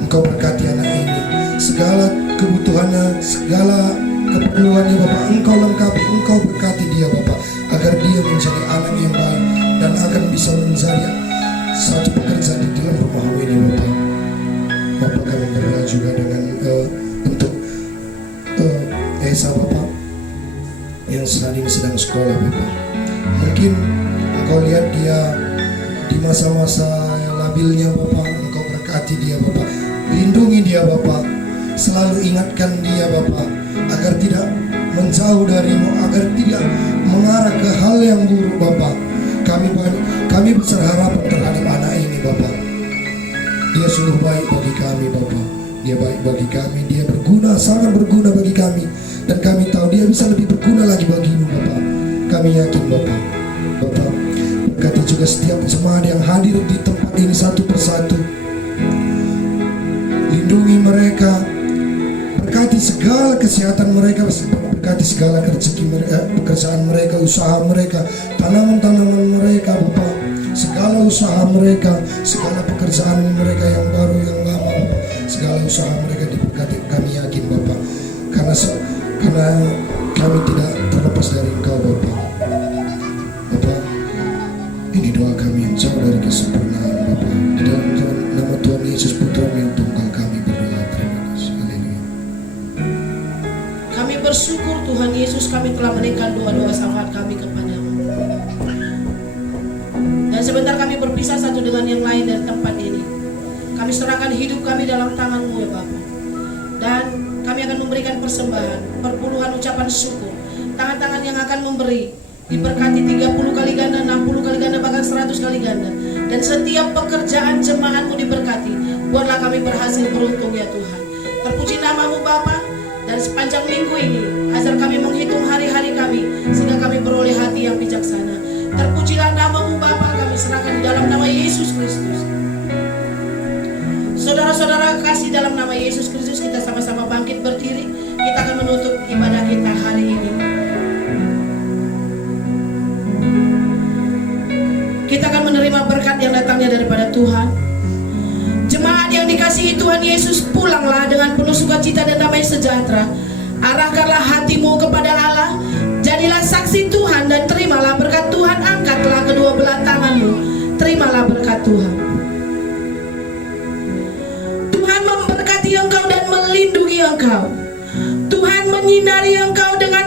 Engkau berkati anak ini, segala kebutuhannya, segala keperluannya Bapak, Engkau lengkapi, Engkau berkati dia Bapak, agar dia menjadi anak yang baik dan akan bisa menjadi satu pekerja di dalam rumah ini Bapak. Bapak, kami berdoa juga dengan untuk Esa Bapak yang saat ini sedang sekolah Bapak. Mungkin Engkau lihat dia di masa-masa labilnya Bapak, Engkau berkati dia Bapak, lindungi dia Bapak, selalu ingatkan dia Bapak, agar tidak menjauh dari-Mu, agar tidak mengarah ke hal yang buruk Bapak. Kami besar harapan terhadap anak ini Bapak. Dia sungguh baik bagi kami Bapak, dia baik bagi kami, dia berguna, sangat berguna bagi kami, dan kami tahu dia bisa lebih berguna lagi bagi-Mu Bapak. Kami yakin Bapak. Bapak, berkati juga setiap jemaat yang hadir di tempat ini satu persatu, lindungi mereka, berkati segala kesehatan mereka, berkati segala rezeki mereka, pekerjaan mereka, usaha mereka, tanaman-tanaman mereka Bapak, segala usaha mereka, segala pekerjaan mereka yang baru, yang lama Bapak, segala usaha mereka diberkati. Kami yakin Bapak, karena kami tidak terlepas dari Engkau Bapak. Bapak, ini doa kami yang jauh dari kesempurnaan Bapak, di dalam nama Tuhan Yesus Putra-Mu yang tunggal kami berdoa. Terima kasih. Haleluya. Kami bersyukur Tuhan Yesus, kami telah menaikkan doa-doa syafaat kami kepadamu. Dan sebentar kami berpisah satu dengan yang lain dari tempat ini. Kami serahkan hidup kami dalam tangan-Mu ya Bapa. Dan kami akan memberikan persembahan, perpuluhan ucapan syukur. Tangan-tangan yang akan memberi diberkati 30 kali ganda, 60 kali ganda, bahkan 100 kali ganda. Dan setiap pekerjaan jemaat-Mu diberkati. Buatlah kami berhasil beruntung ya Tuhan. Terpuji nama-Mu Bapa. Dan sepanjang minggu ini, ajar kami menghitung hari-hari kami, sehingga kami beroleh hati yang bijaksana. Terpujilah nama-Mu Bapa, kami serahkan di dalam nama Yesus Kristus. Saudara-saudara kasih, dalam nama Yesus Kristus kita sama-sama bangkit berdiri. Kita akan menutup ibadah kita hari ini. Kita akan menerima berkat yang datangnya daripada Tuhan. Jemaat yang dikasihi Tuhan Yesus, pulanglah dengan penuh sukacita dan damai sejahtera. Arahkanlah hatimu kepada Allah. Jadilah saksi Tuhan dan terimalah berkat Tuhan. Angkatlah kedua belah tanganmu, terimalah berkat Tuhan. Tuhan memberkati engkau dan melindungi engkau. Tuhan menyinari engkau dengan